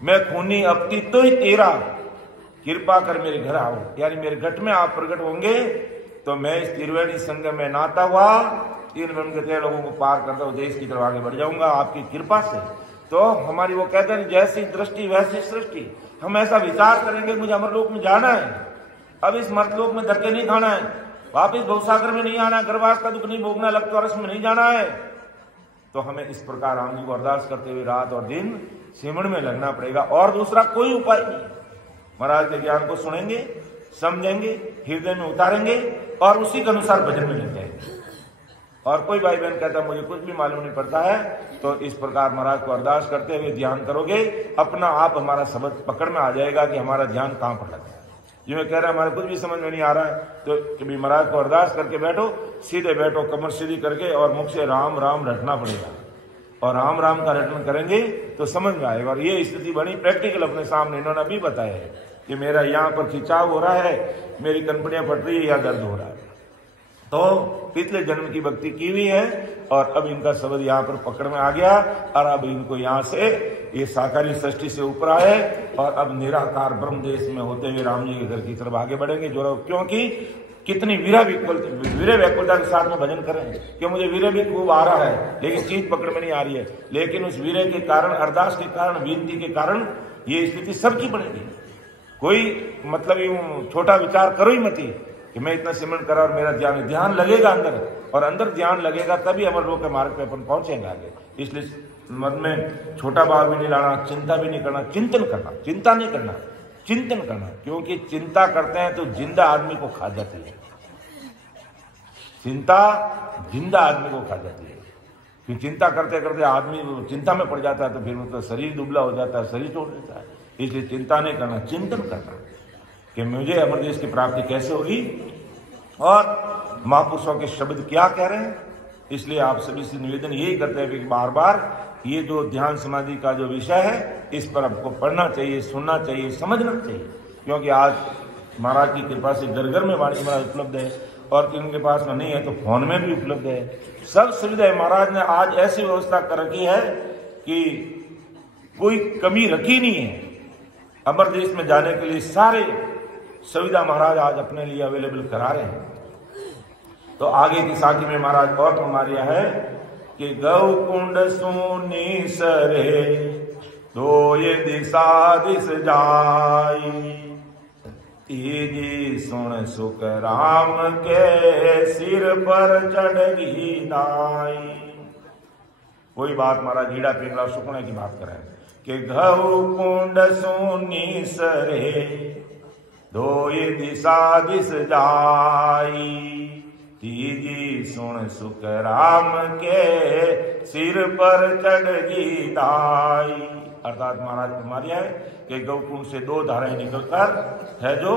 मैं खूनी अपती तो ही तेरा, कृपा कर मेरे घर आओ। यानी मेरे घट में आप प्रकट होंगे तो मैं इस त्रिवेणी संगम में नहाता हुआ 3 वर्म के 13 लोगों को पार करता हूँ देश की तरफ आगे बढ़ जाऊंगा आपकी कृपा से। तो हमारी वो कहते हैं जैसी दृष्टि वैसी सृष्टि, हम ऐसा विचार करेंगे मुझे अमरलोक में जाना है अब इस मर्तलोक में धक्के नहीं खाना है, वापिस भवसागर में नहीं आना, गर्भवास का दुख नहीं भोगना, लक्ष्य में नहीं जाना है। तो हमें इस प्रकार राम जी को अरदास करते हुए रात और दिन सिमरन में लगना पड़ेगा, और दूसरा कोई उपाय नहीं। महाराज के ज्ञान को सुनेंगे, समझेंगे, हृदय में उतारेंगे और उसी के अनुसार भजन में लग जाएंगे। और कोई भाई बहन कहता है मुझे कुछ भी मालूम नहीं पड़ता है, तो इस प्रकार महाराज को अरदास करते हुए ध्यान करोगे, अपना आप हमारा शब्द पकड़ में आ जाएगा कि हमारा ध्यान कहां पर लगा है। जो मैं कह रहा है हमारे कुछ भी समझ में नहीं आ रहा है, तो कभी महाराज को अरदास करके बैठो, सीधे बैठो, कमर सीधी करके, और मुख से राम राम रटना पड़ेगा, और राम राम का रटन करेंगे तो समझ में आएगा। और ये स्थिति बनी प्रैक्टिकल अपने सामने, इन्होंने अभी बताया है कि मेरा यहाँ पर खिंचाव हो रहा है, मेरी कनपड़ियां फट रही है या दर्द हो रहा है। तो पिछले जन्म की भक्ति की हुई है और अब इनका शब्द यहाँ पर पकड़ में आ गया, और अब इनको यहाँ से ये साकारी सृष्टि से ऊपर आए और अब निराकार ब्रह्म देश में होते हुए राम जी के घर की तरफ आगे बढ़ेंगे। जो क्योंकि कितनी वीर व्याकुलता के साथ में भजन करें कि मुझे वीर भी खूब आ रहा है, लेकिन चीज पकड़ में नहीं आ रही है। लेकिन उस वीर के कारण, अरदास के कारण, विनती के कारण ये स्थिति सबकी बनेगी। कोई मतलब यूं छोटा विचार करो ही मत कि मैं इतना सिमरन करा और मेरा ध्यान लगेगा अंदर, और अंदर ध्यान लगेगा तभी अमर लोक के मार्ग पे अपन पहुंचेंगे आगे। इसलिए मन में छोटा भाव भी नहीं लाना, चिंता भी नहीं करना, चिंतन करना, चिंता नहीं करना, चिंतन करना। क्योंकि चिंता करते हैं तो जिंदा आदमी को खा जाती है, चिंता जिंदा आदमी को खा जाती है। फिर चिंता करते करते आदमी चिंता में पड़ जाता है, तो फिर मतलब शरीर दुबला हो जाता है, शरीर छोड़ देता है। इसलिए चिंता नहीं करना, चिंतन करना कि मुझे अमर देश की प्राप्ति कैसे होगी और महापुरुषों के शब्द क्या कह रहे हैं। इसलिए आप सभी से निवेदन यही करते हैं कि बार बार ये जो ध्यान समाधि का जो विषय है, इस पर आपको पढ़ना चाहिए, सुनना चाहिए, समझना चाहिए। क्योंकि आज महाराज की कृपा से घर घर में वाणी महाराज उपलब्ध है, और जिनके पास में नहीं है तो फोन में भी उपलब्ध है। सब सुविधाएं महाराज ने आज ऐसी व्यवस्था कर रखी है कि कोई कमी रखी नहीं है। अमर देश में जाने के लिए सारे सुविधा महाराज आज अपने लिए अवेलेबल करा रहे हैं। तो आगे की साखी में महाराज और हमारिया है कि गौ कुंड सुनी सरे दो ये दिशा दिस जाई, तीजी सुन सुख राम के सिर पर चढ़ी दाई। वही बात महाराज हीड़ा पिंगला सुखने की बात करें कि गौ कुंड सुनी सरे दो ये दिशा दिस जाई, तीजी सुन सुख राम के सिर पर चढ़ी दाई। अर्थात महाराज तुम्हारी है कि गौकुंड से दो धाराएं निकलकर है जो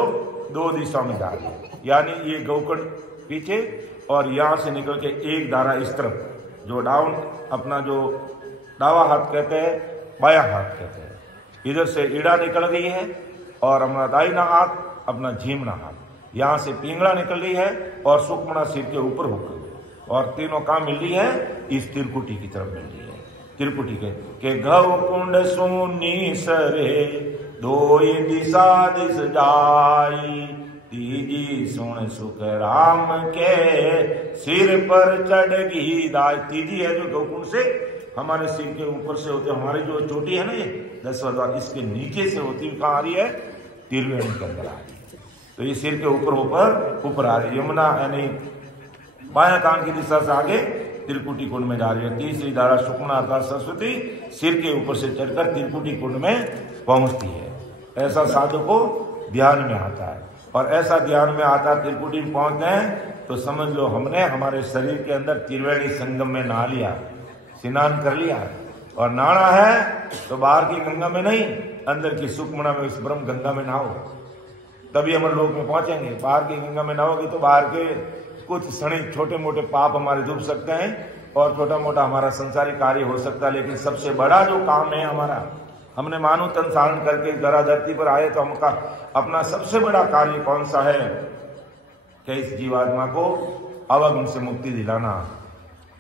दो दिशाओं में जा रही है, यानी ये गौकुंड पीछे और यहां से निकल के एक धारा इस तरफ जो डाउन अपना जो दावा हाथ कहते हैं, बाया हाथ कहते हैं, इधर से ईड़ा निकल गई है और अपना दाहिना हाथ अपना झीमना हाथ, यहां से पिंगला निकल रही है और सुखमना सिर के ऊपर होकर, और तीनों काम मिल रही है इस तिरकुटी की तरफ मिल रही है। तिरकुटी के गौ कुंड सुनी सरे दो दिशा दिस जाई, तीजी सुन सुख राम के सिर पर चढ़ी दाई। तीजी है जो गौकुंड से हमारे सिर के ऊपर से होते, हमारी जो चोटी है ना ये 10 वर्ष इसके नीचे से होती हुई कहाँ आ रही है, तिरवेणी के अंदर आ रही है। तो ये सिर के ऊपर आ रही है। यमुना यानी बाया कान की दिशा से आगे तिरकुटी कुंड में जा रही है। तीसरी धारा सुखना अर्थात सरस्वती सिर के ऊपर से चढ़कर तिरकुटी कुंड में पहुंचती है। ऐसा साधु को ध्यान में आता है, और ऐसा ध्यान में आता है तिरकुटी में पहुंचते हैं तो समझ लो हमने हमारे शरीर के अंदर त्रिवेणी संगम में नहा लिया, स्नान कर लिया। और नहाना है तो बाहर की गंगा में नहीं, अंदर की सुखमना में इस ब्रह्म गंगा में नहाओ, तभी अमर लोक में पहुंचेंगे। बाहर की गंगा में नहाओगे तो बाहर के कुछ क्षणिक छोटे मोटे पाप हमारे डूब सकते हैं और छोटा मोटा हमारा संसारिक कार्य हो सकता है, लेकिन सबसे बड़ा जो काम है हमारा, हमने मानव तन धारण करके धरा धरती पर आए तो हमका अपना सबसे बड़ा कार्य कौन सा है कि इस जीवात्मा को अवगुण से मुक्ति दिलाना,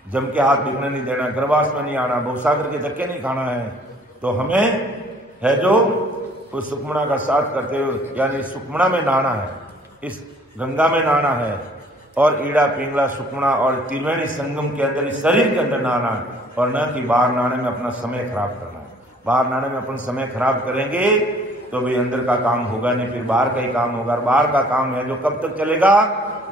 जम के हाथ बिगड़ने नहीं देना, गर्भवास में नहीं आना, भवसागर के धक्के नहीं खाना है। तो हमें है जो उस सुखमना का साथ करते हुए यानी सुखमना में नहाना है, इस गंगा में नहाना है, और ईड़ा पिंगला सुखमना और त्रिवेणी संगम के अंदर इस शरीर के अंदर नहाना है, और न कि बाहर नहाने में अपना समय खराब करना है। बाहर नहाने में अपन समय खराब करेंगे तो भाई अंदर का काम होगा नहीं, फिर बाहर का ही काम होगा। बाहर का काम है जो कब तक चलेगा,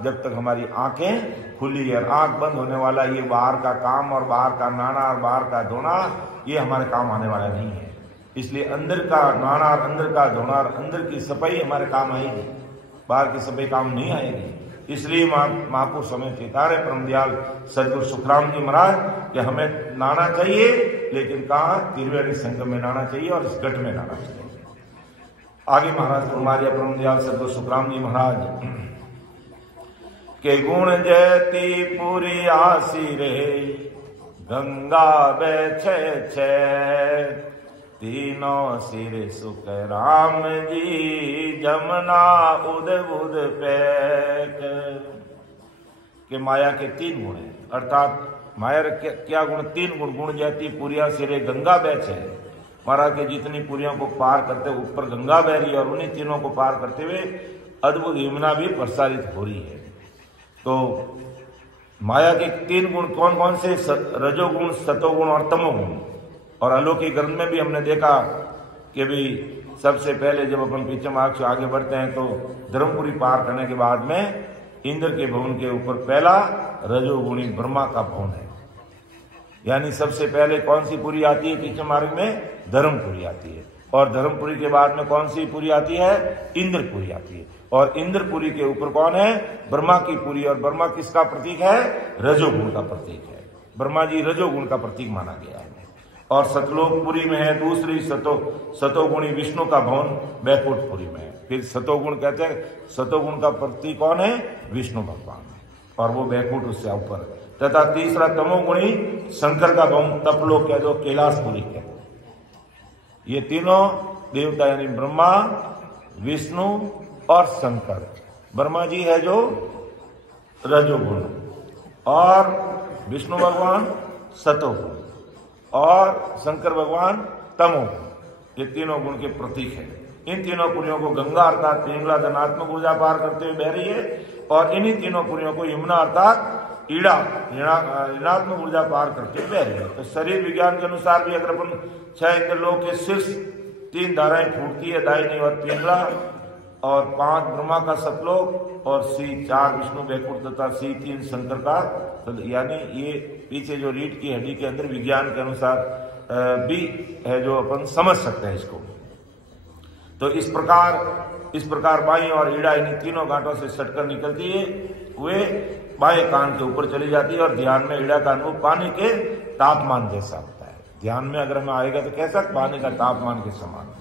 जब तक हमारी आंखें खुली है। आंख बंद होने वाला ये बाहर का काम और बाहर का नहाना और बाहर का धोना ये हमारे काम आने वाला नहीं है। इसलिए अंदर का नहाना और अंदर का धोना और अंदर की सफाई हमारे काम आएगी, बाहर की सफाई काम नहीं आएगी। इसलिए महापुरुष हमें चेतारे परम दयाल सदगुरु सुखराम जी महाराज कि हमें नहाना चाहिए, लेकिन कहाँ, त्रिवेणी संगम में नहाना चाहिए और इस घट में नहाना चाहिए। आगे महाराज हमारे परम दयाल सदगुरु सुखराम जी महाराज के गुण जयती पूरी आसी रे, गंगा बैठे छे तीनों सिर सुख राम जी, जमुना उद उद पैक। के माया के तीन गुण हैं, अर्थात माया के क्या गुण, तीन गुण। गुण जयती पुरिया सिरे गंगा बैठे, महाराज के जितनी पुरियों को पार करते ऊपर गंगा बह रही है और उन्हीं तीनों को पार करते हुए अद्भुत यमुना भी प्रसारित हो रही है। तो माया के तीन गुण कौन कौन से, रजोगुण, सतोगुण और तमोगुण। और अलौकिक ग्रंथ में भी हमने देखा कि भाई सबसे पहले जब अपन पीछे मार्ग से आगे बढ़ते हैं तो धर्मपुरी पार करने के बाद में इंद्र के भवन के ऊपर पहला रजोगुणी ब्रह्मा का भवन है। यानी सबसे पहले कौन सी पुरी आती है पीछे मार्ग में, धर्मपुरी आती है। और धर्मपुरी के बाद में कौन सी पुरी आती है, इंद्रपुरी आती है। और इंद्रपुरी के ऊपर कौन है, ब्रह्मा की पुरी। और ब्रह्मा किसका प्रतीक है, रजोगुण का प्रतीक है। ब्रह्मा जी रजोगुण का प्रतीक माना गया है। और सतलोकपुरी में है दूसरी सतोगुणी विष्णु का भवन बैकुंठपुरी में है। फिर सतोगुण कहते हैं, सतोगुण का प्रतीक कौन है, विष्णु भगवान, और वो बैकुंठ उससे ऊपर। तथा तीसरा तमोगुणी शंकर का भवन तपलोक कह दो, कैलाशपुरी कह दो। ये तीनों देवता यानी ब्रह्मा, विष्णु और शंकर। ब्रह्मा जी है जो रजोगुण, और विष्णु भगवान सतोगुण, और शंकर भगवान तमोगुण। ये तीनों गुण के प्रतीक है। इन तीनों पुरियों को गंगा अर्थात पिंगला धनात्मक ऊर्जा पार करते हुए बह रही है, और इन्हीं तीनों पुरियों को यमुना अर्थात ऋणात्मक ऊर्जा पार करते हुए बह रही है। तो शरीर विज्ञान के अनुसार भी अगर अपन 6 इंद्रलोक के शीर्ष 3 धाराएं फूटती है, दाहिनी ओर पिंगला, और 5 ब्रह्मा का सतलोक, और C4 विष्णु बैकुंठ तथा C3 शंकर का। तो यानी ये पीछे जो रीढ़ की हड्डी के अंदर विज्ञान के अनुसार भी है जो अपन समझ सकते हैं इसको। तो इस प्रकार बाई और ईड़ा इन तीनों गांठों से सटकर निकलती है, वे बाएं कान के ऊपर चली जाती है। और ध्यान में ईड़ा का अनुभव पानी के तापमान जैसा होता है। ध्यान में अगर हमें आएगा तो कैसा, पानी का तापमान के समान।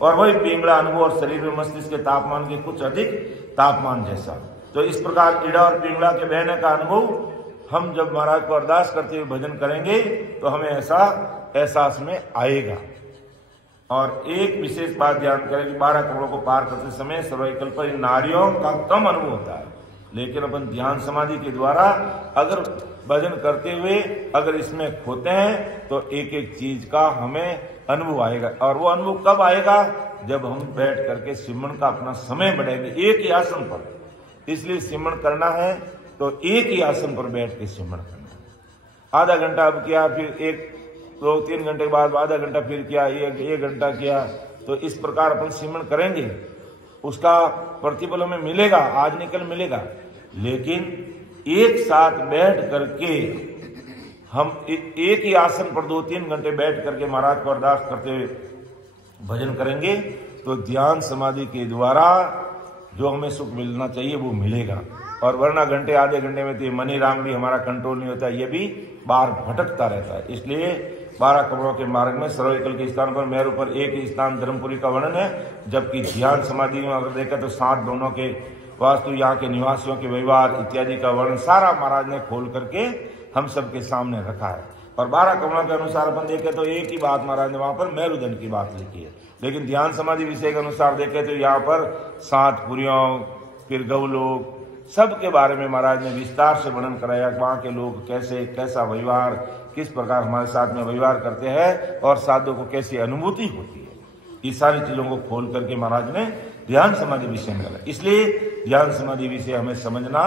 और वही पिंगला अनुभव और शरीर में मस्तिष्क के तापमान के कुछ अधिक तापमान जैसा। तो इस प्रकार ईड़ा और पिंगला के बहने का अनुभव हम जब महाराज को अरदास करते हुए भजन करेंगे तो हमें ऐसा एहसास में आएगा। और एक विशेष बात ध्यान करें कि 12 करोड़ों को पार करते समय सर्वविकल्प इन नारियों का कम अनुभव होता है, लेकिन अपन ध्यान समाधि के द्वारा अगर भजन करते हुए अगर इसमें खोते हैं तो एक एक चीज का हमें अनुभव आएगा। और वो अनुभव कब आएगा, जब हम बैठ करके सिमरन का अपना समय बढ़ाएंगे एक ही आसन पर। इसलिए सिमरन करना है तो एक ही आसन पर बैठ के सिमरन करना। आधा घंटा अब किया, फिर 1-2-3 घंटे के बाद आधा घंटा फिर किया, 1 घंटा किया। तो इस प्रकार अपन सिमरन करेंगे, उसका प्रतिफल हमें मिलेगा, आज निकल मिलेगा। लेकिन एक साथ बैठ करके हम एक ही आसन पर 2-3 घंटे बैठ करके महाराज को अरदास करते हुए भजन करेंगे तो ध्यान समाधि के द्वारा जो हमें सुख मिलना चाहिए वो मिलेगा। और वरना घंटे आधे घंटे में तो मनी राम भी हमारा कंट्रोल नहीं होता, ये भी बाहर भटकता रहता है। इसलिए 12 करोड़ों के मार्ग में सर्वविकल्प के स्थान पर मेरू पर एक ही स्थान धर्मपुरी का वर्णन है, जबकि ध्यान समाधि में अगर देखा तो 7 दोनों के वास्तु, यहाँ के निवासियों के व्यवहार इत्यादि का वर्णन सारा महाराज ने खोल करके हम सबके सामने रखा है। और 12 करोड़ों के अनुसार अपन देखे तो एक ही बात महाराज ने वहां पर मेरुदंड की बात लिखी है। लेकिन ध्यान समाधि विषय के अनुसार देखे तो यहाँ पर 7 पुरियों, फिर गौलोक, सबके बारे में महाराज ने विस्तार से वर्णन कराया। वहाँ के लोग कैसा व्यवहार, किस प्रकार हमारे साथ में व्यवहार करते हैं और साधु को कैसी अनुभूति होती है, ये सारी चीजों को खोल करके महाराज ने ध्यान समाधि विषय में डाला। इसलिए ध्यान समाधि विषय हमें समझना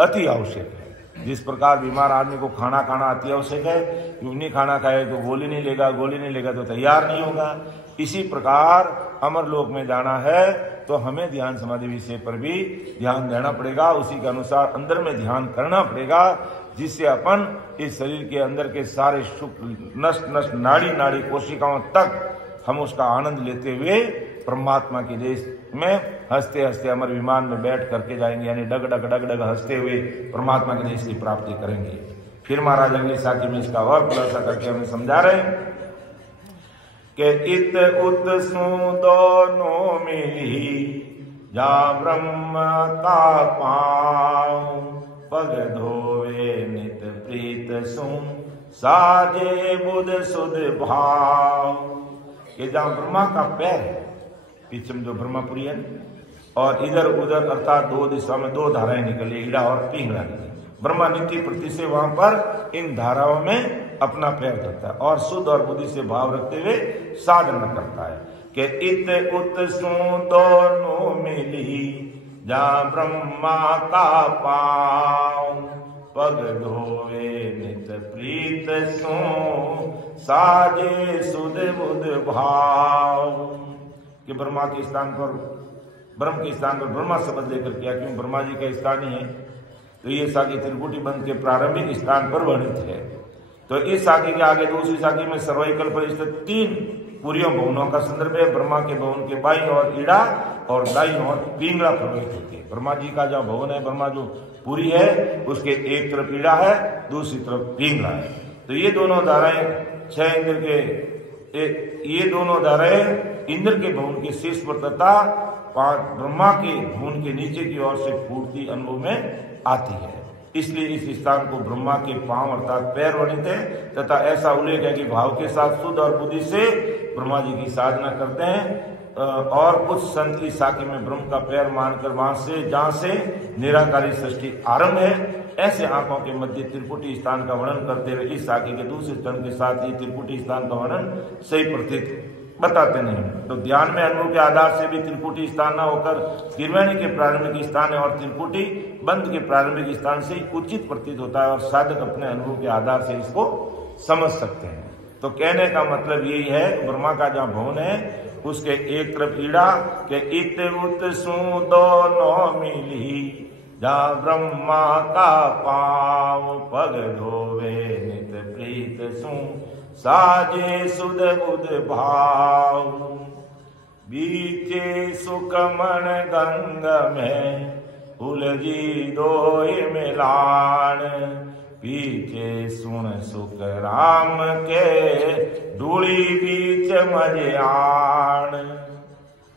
अति आवश्यक है। जिस प्रकार बीमार आदमी को खाना खाना अति आवश्यक है, नहीं खाना खाए तो गोली नहीं लेगा, गोली नहीं लेगा तो तैयार नहीं होगा। इसी प्रकार अमरलोक में जाना है तो हमें ध्यान समाधि विषय पर भी ध्यान देना पड़ेगा, उसी के अनुसार अंदर में ध्यान करना पड़ेगा, जिससे अपन इस शरीर के अंदर के सारे सुख नष्ट नष्ट नाड़ी नाड़ी कोशिकाओं तक हम उसका आनंद लेते हुए परमात्मा के देश में हंसते हंसते अमर विमान में बैठ करके जाएंगे, यानी डग डग डग डग हंसते हुए परमात्मा के देश की प्राप्ति करेंगे। फिर महाराज अगली साखी में इसका और खुलासा करके हमें समझा रहे हैं कि इत उत सु दोनों मिली जा ब्रह्म का पाँव पग धोवे नित प्रीत सु साजे बुध सुध भाव। कि जहाँ ब्रह्मा का पैर है, पीछे में जो ब्रह्मपुरी है, और इधर उधर अर्थात दो दिशा में दो धाराएं निकली, ईड़ा और पिंगला निकली। ब्रह्मा नित्य प्रति से वहां पर इन धाराओं में अपना पैर धरता है और शुद्ध और बुद्धि से भाव रखते हुए साधना करता है कि इत उत सु दोनों मिली जा ब्रह्मा का पाँव पग धोवे नित प्रीत सो साजे सुध बुध भाव। कि ब्रह्मा के स्थान पर ब्रह्म के स्थान पर ब्रह्मा शब्द लेकर किया, क्यों ब्रह्मा जी का स्थान ही है। तो ये साखी त्रिपुटी बंध के प्रारंभिक स्थान पर वर्णित है। तो इस साखी के आगे दूसरी साखी में सर्वाइकल पर स्थित 3 पुरियों भवनों का संदर्भ है। ब्रह्मा के भवन के बाईं और ईड़ा और दाईं और पिंगला प्रवेश होती है। ब्रह्मा जी का जो भवन है, ब्रह्मा जो पुरी है, उसके एक तरफ ईड़ा है, दूसरी तरफ पिंगला है। तो ये दोनों धाराएं 6 इंद्र के ये दोनों धाराएं इंद्र के भवन के शीर्ष पर तथा 5 ब्रह्मा के भवन के नीचे की ओर से पूर्ति अनुभव में आती है। इसलिए इस स्थान को ब्रह्मा के पांव अर्थात पैर वर्णित है तथा ऐसा उल्लेख है कि भाव के साथ शुद्ध और बुद्धि से ब्रह्मा जी की साधना करते हैं। और कुछ संत इस साखी में ब्रह्म का पैर मानकर वहां से जहां से निराकारी सृष्टि आरंभ है, ऐसे आंखों के मध्य त्रिपुटी स्थान का वर्णन करते हुए इस साखी के दूसरे चरण के साथ ही त्रिपुटी स्थान का वर्णन सही प्रतीत बताते नहीं। तो ध्यान में अनुभव के आधार से भी त्रिपुटी स्थान न होकर त्रिवेणी के प्रारंभिक स्थान है और त्रिपुटी बंध के प्रारंभिक स्थान से उचित प्रतीत होता है और साधक अपने अनुभव के आधार से इसको समझ सकते हैं। तो कहने का मतलब यही है, ब्रह्मा का जहाँ भवन है उसके एक तरफ ईड़ा के इत उत सु दोनों मिली जा ब्रह्मा का पाँव पग धोवे नित प्रीत सु साजे सुध बुध भाव। बीचे सुकमण गंग में उलझी दोय मिलान पीछे सुन सुख राम के धूली बीच मजान।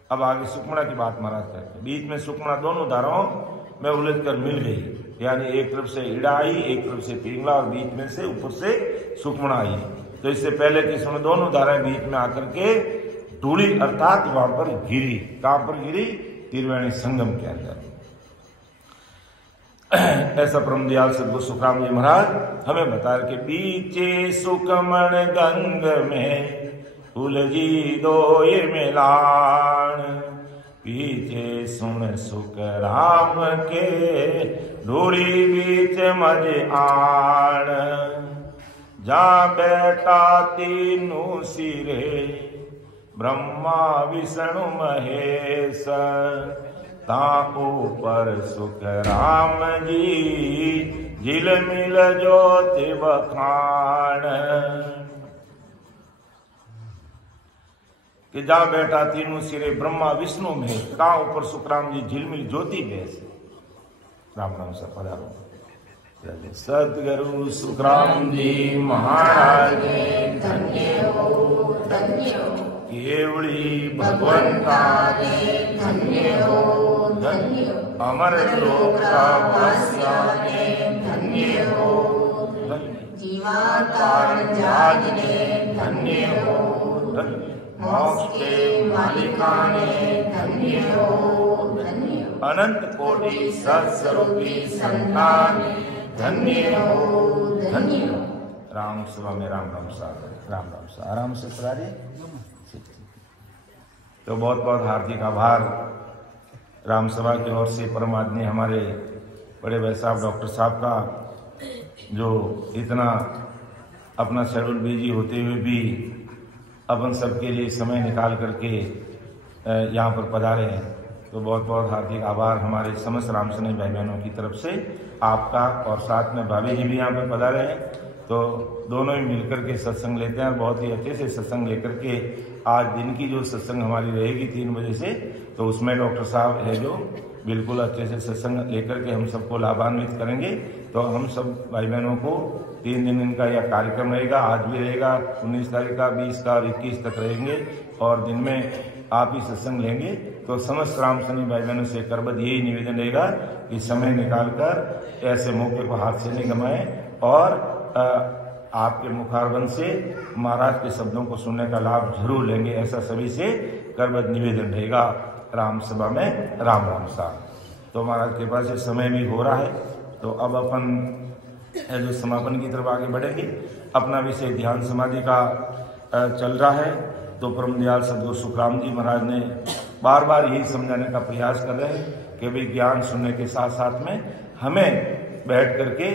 अब आगे सुकमणा की बात महाराज करते, बीच में सुकमणा दोनों धाराओं में उलझ कर मिल गई, यानी एक तरफ से ईड़ा आई, एक तरफ से पिंगला और बीच में से ऊपर से सुकमणा आई। तो इससे पहले कि इसमें दोनों धाराएं बीच में आकर के धूली अर्थात वहां पर गिरी। कहां पर गिरी? त्रिवेणी संगम के अंदर। ऐसा परम दयाल सद्गुरु सुखराम जी महाराज हमें बता कि बीचे सुकमण गंग में उलझी दोय मिलान पीछे सुन सुख राम के धूली बीच मज आन। जा बैठा तीनों सिरे ब्रह्मा विष्णु महेश ता ऊपर सुख राम जी झिल मिल ज्योति बखान। कि जा बैठा तीनों सिरे ब्रह्मा विष्णु महेश ता ऊपर सुख राम जी झिलमिल ज्योति बेस। राम राम सा पधारो। सद्गुरु सुखराम जी महाराज धन्य हो धन्य हो। केवड़ी भगवंता धन्य हो धन्य हो। अमर लोक का वास्या धन्य हो। जीवावतार जाग ने धन्य हो। मोक्ष के मालिका ने धन्य हो धन्य हो। अनंत कोटि सत्स्वरूपी संतान धन्य हो धन्य हो। राम सभा में राम राम सा आराम से पधारिए। तो बहुत बहुत हार्दिक आभार राम सभा की ओर से परम आदमी हमारे बड़े भाई साहब डॉक्टर साहब का, जो इतना अपना शेड्यूल बिजी होते हुए भी अपन सबके लिए समय निकाल करके यहाँ पर पधारे हैं, तो बहुत बहुत हार्दिक आभार हमारे समस्त राम सनेही भाई बहनों की तरफ से आपका। और साथ में भाभी जी भी यहाँ पर पधारे हैं, तो दोनों ही मिलकर के सत्संग लेते हैं और बहुत ही अच्छे से सत्संग लेकर के आज दिन की जो सत्संग हमारी रहेगी 3 बजे से, तो उसमें डॉक्टर साहब है जो बिल्कुल अच्छे से सत्संग लेकर के हम सबको लाभान्वित करेंगे। तो हम सब भाई बहनों को 3 दिन इनका यह कार्यक्रम रहेगा, आज भी रहेगा, 19 तारीख का, 20 का और 21 तक रहेंगे और दिन में आप ही सत्संग लेंगे। तो समस्त राम सनेही भाई बहनों से करबद्ध यही निवेदन रहेगा कि समय निकालकर ऐसे मौके को हाथ से नहीं गंवाएं और आपके मुखारबंद से महाराज के शब्दों को सुनने का लाभ जरूर लेंगे, ऐसा सभी से करबद्ध निवेदन रहेगा राम सभा में। राम राम साहब। तो महाराज के पास ये समय भी हो रहा है, तो अब अपन जो समापन की तरफ आगे बढ़ेंगे। अपना विषय ध्यान समाधि का चल रहा है, तो परम दयाल सद्गुरु सुखराम जी महाराज ने बार बार यही समझाने का प्रयास कर रहे हैं कि भाई ज्ञान सुनने के साथ साथ में हमें बैठ करके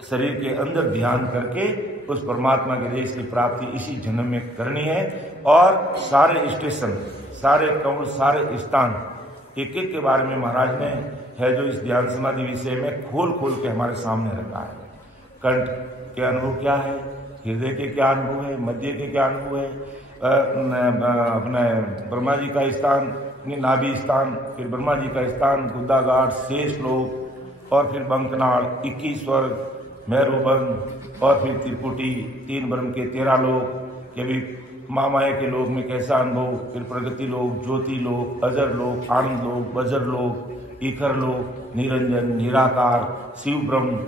शरीर के अंदर ध्यान करके उस परमात्मा के देश की प्राप्ति इसी जन्म में करनी है। और सारे स्टेशन, सारे कौड़, सारे स्थान एक एक के बारे में महाराज ने है जो इस ध्यान समाधि विषय में खोल खोल के हमारे सामने रखा है। कंठ के अनुभव क्या है, हृदय के क्या अनुभव है, मध्य के क्या अनुभव है, अपने ब्रह्मा जी का स्थान, नाभि स्थान, फिर ब्रह्मा जी का स्थान, गुद्दाघाट, शेष लोक और फिर बंकनाड़, 21 स्वर्ग, मेरुबन और फिर त्रिपुटी, 3 ब्रह्म के 13 लोक के भी महामाया के लोक में कैसा अनुभव, फिर प्रगति लोक, ज्योति लोक, अजर लोक, आनंद लोक, वज्र लोक, ईखर लोक, निरंजन, निराकार, शिव ब्रह्म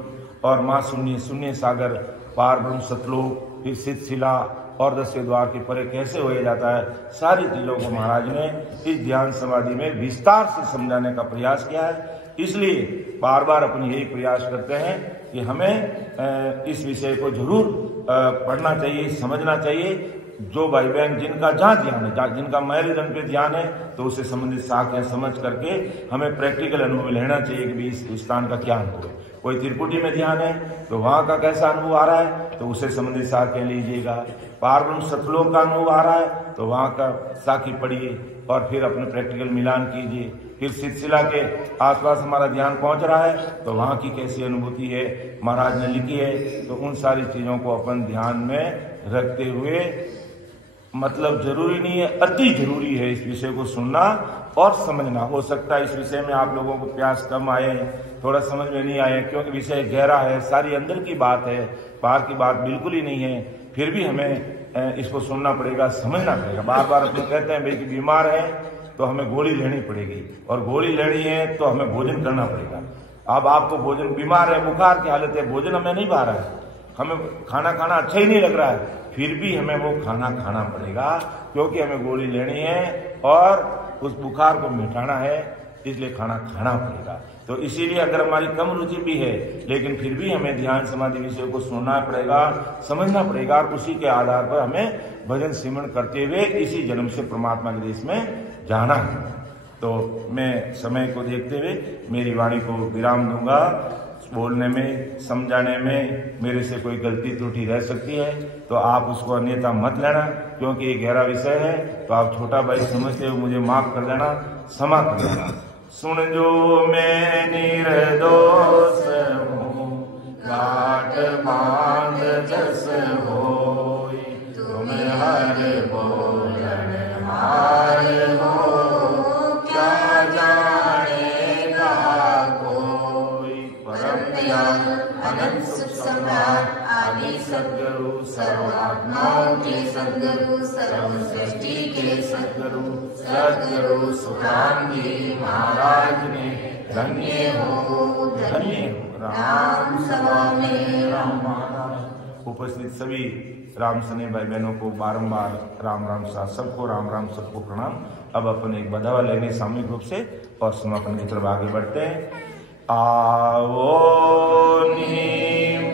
और माँ शून्य, शून्य सागर, पार ब्रह्म सतलोक, फिर सिद्ध शिला और 10वें द्वार के परे कैसे हो जाता है। सारी चीजों को महाराज ने इस ध्यान समाधि में विस्तार से समझाने का प्रयास किया है। इसलिए बार बार अपन यही प्रयास करते हैं कि हमें इस विषय को जरूर पढ़ना चाहिए, समझना चाहिए। जो भाई बहन जिनका जहाँ ध्यान है, जिनका मैरिदन पे ध्यान है, तो उससे संबंधित साक्ष्य समझ करके हमें प्रैक्टिकल अनुभव लेना चाहिए कि इस स्थान का क्या अनुभव है। कोई त्रिपुटी में ध्यान है तो वहाँ का कैसा अनुभव आ रहा है, तो उससे संबंधित साक्ष्य लीजिएगा। पारब्रह्म सतलोक का अनुभव आ रहा है तो वहाँ का साखी पढ़िए और फिर अपने प्रैक्टिकल मिलान कीजिए। फिर सिलसिला के आसपास हमारा ध्यान पहुंच रहा है तो वहाँ की कैसी अनुभूति है महाराज ने लिखी है, तो उन सारी चीजों को अपन ध्यान में रखते हुए, मतलब जरूरी नहीं है, अति जरूरी है इस विषय को सुनना और समझना। हो सकता है इस विषय में आप लोगों को प्यास कम आए, थोड़ा समझ में नहीं आए, क्योंकि विषय गहरा है, सारी अंदर की बात है, बाहर की बात बिल्कुल ही नहीं है। फिर भी हमें इसको सुनना पड़ेगा, समझना पड़ेगा। बार बार अपन कहते हैं भाई कि बीमार है तो हमें गोली लेनी पड़ेगी, और गोली लेनी है तो हमें भोजन करना पड़ेगा। अब आपको भोजन, बीमार है, बुखार की हालत है, भोजन हमें नहीं पा रहा है, हमें खाना खाना अच्छा ही नहीं लग रहा है, फिर भी हमें वो खाना खाना पड़ेगा, क्योंकि हमें गोली लेनी है और उस बुखार को मिटाना है, इसलिए खाना खाना पड़ेगा। तो इसीलिए अगर हमारी कम रुचि भी है, लेकिन फिर भी हमें ध्यान समाधि विषय को सुनना पड़ेगा, समझना पड़ेगा, और उसी के आधार पर हमें भजन सिमरण करते हुए इसी जन्म से परमात्मा के देश में जाना है। तो मैं समय को देखते हुए मेरी वाणी को विराम दूंगा। बोलने में, समझाने में मेरे से कोई गलती त्रुटि रह सकती है तो आप उसको अन्यथा मत लेना, क्योंकि ये गहरा विषय है। तो आप छोटा भाई समझते हो, मुझे माफ कर देना, क्षमा कर देना। सुन जो मैं निर्दोष हूँ, घाट बांध जस होई, तुम हर बोलन हार हो, क्या जानेगा कोई। परम दयाल अनंत सुख सम्राट आदि सद्गुरु, सर्वात्माओं के सद्गुरु, सर्व सृष्टि के सद्गुरु, सद्गुरु सुखराम जी महाराज ने धन्य हो, धन्य हो राम सभा में राम। उपस्थित सभी राम सनेही भाई बहनों को बारंबार राम राम साथ, सबको राम राम, सबको प्रणाम। अब अपन एक बधावा लेंगे सामूहिक रूप से और समापन की तरफ आगे बढ़ते हैं। आओ नी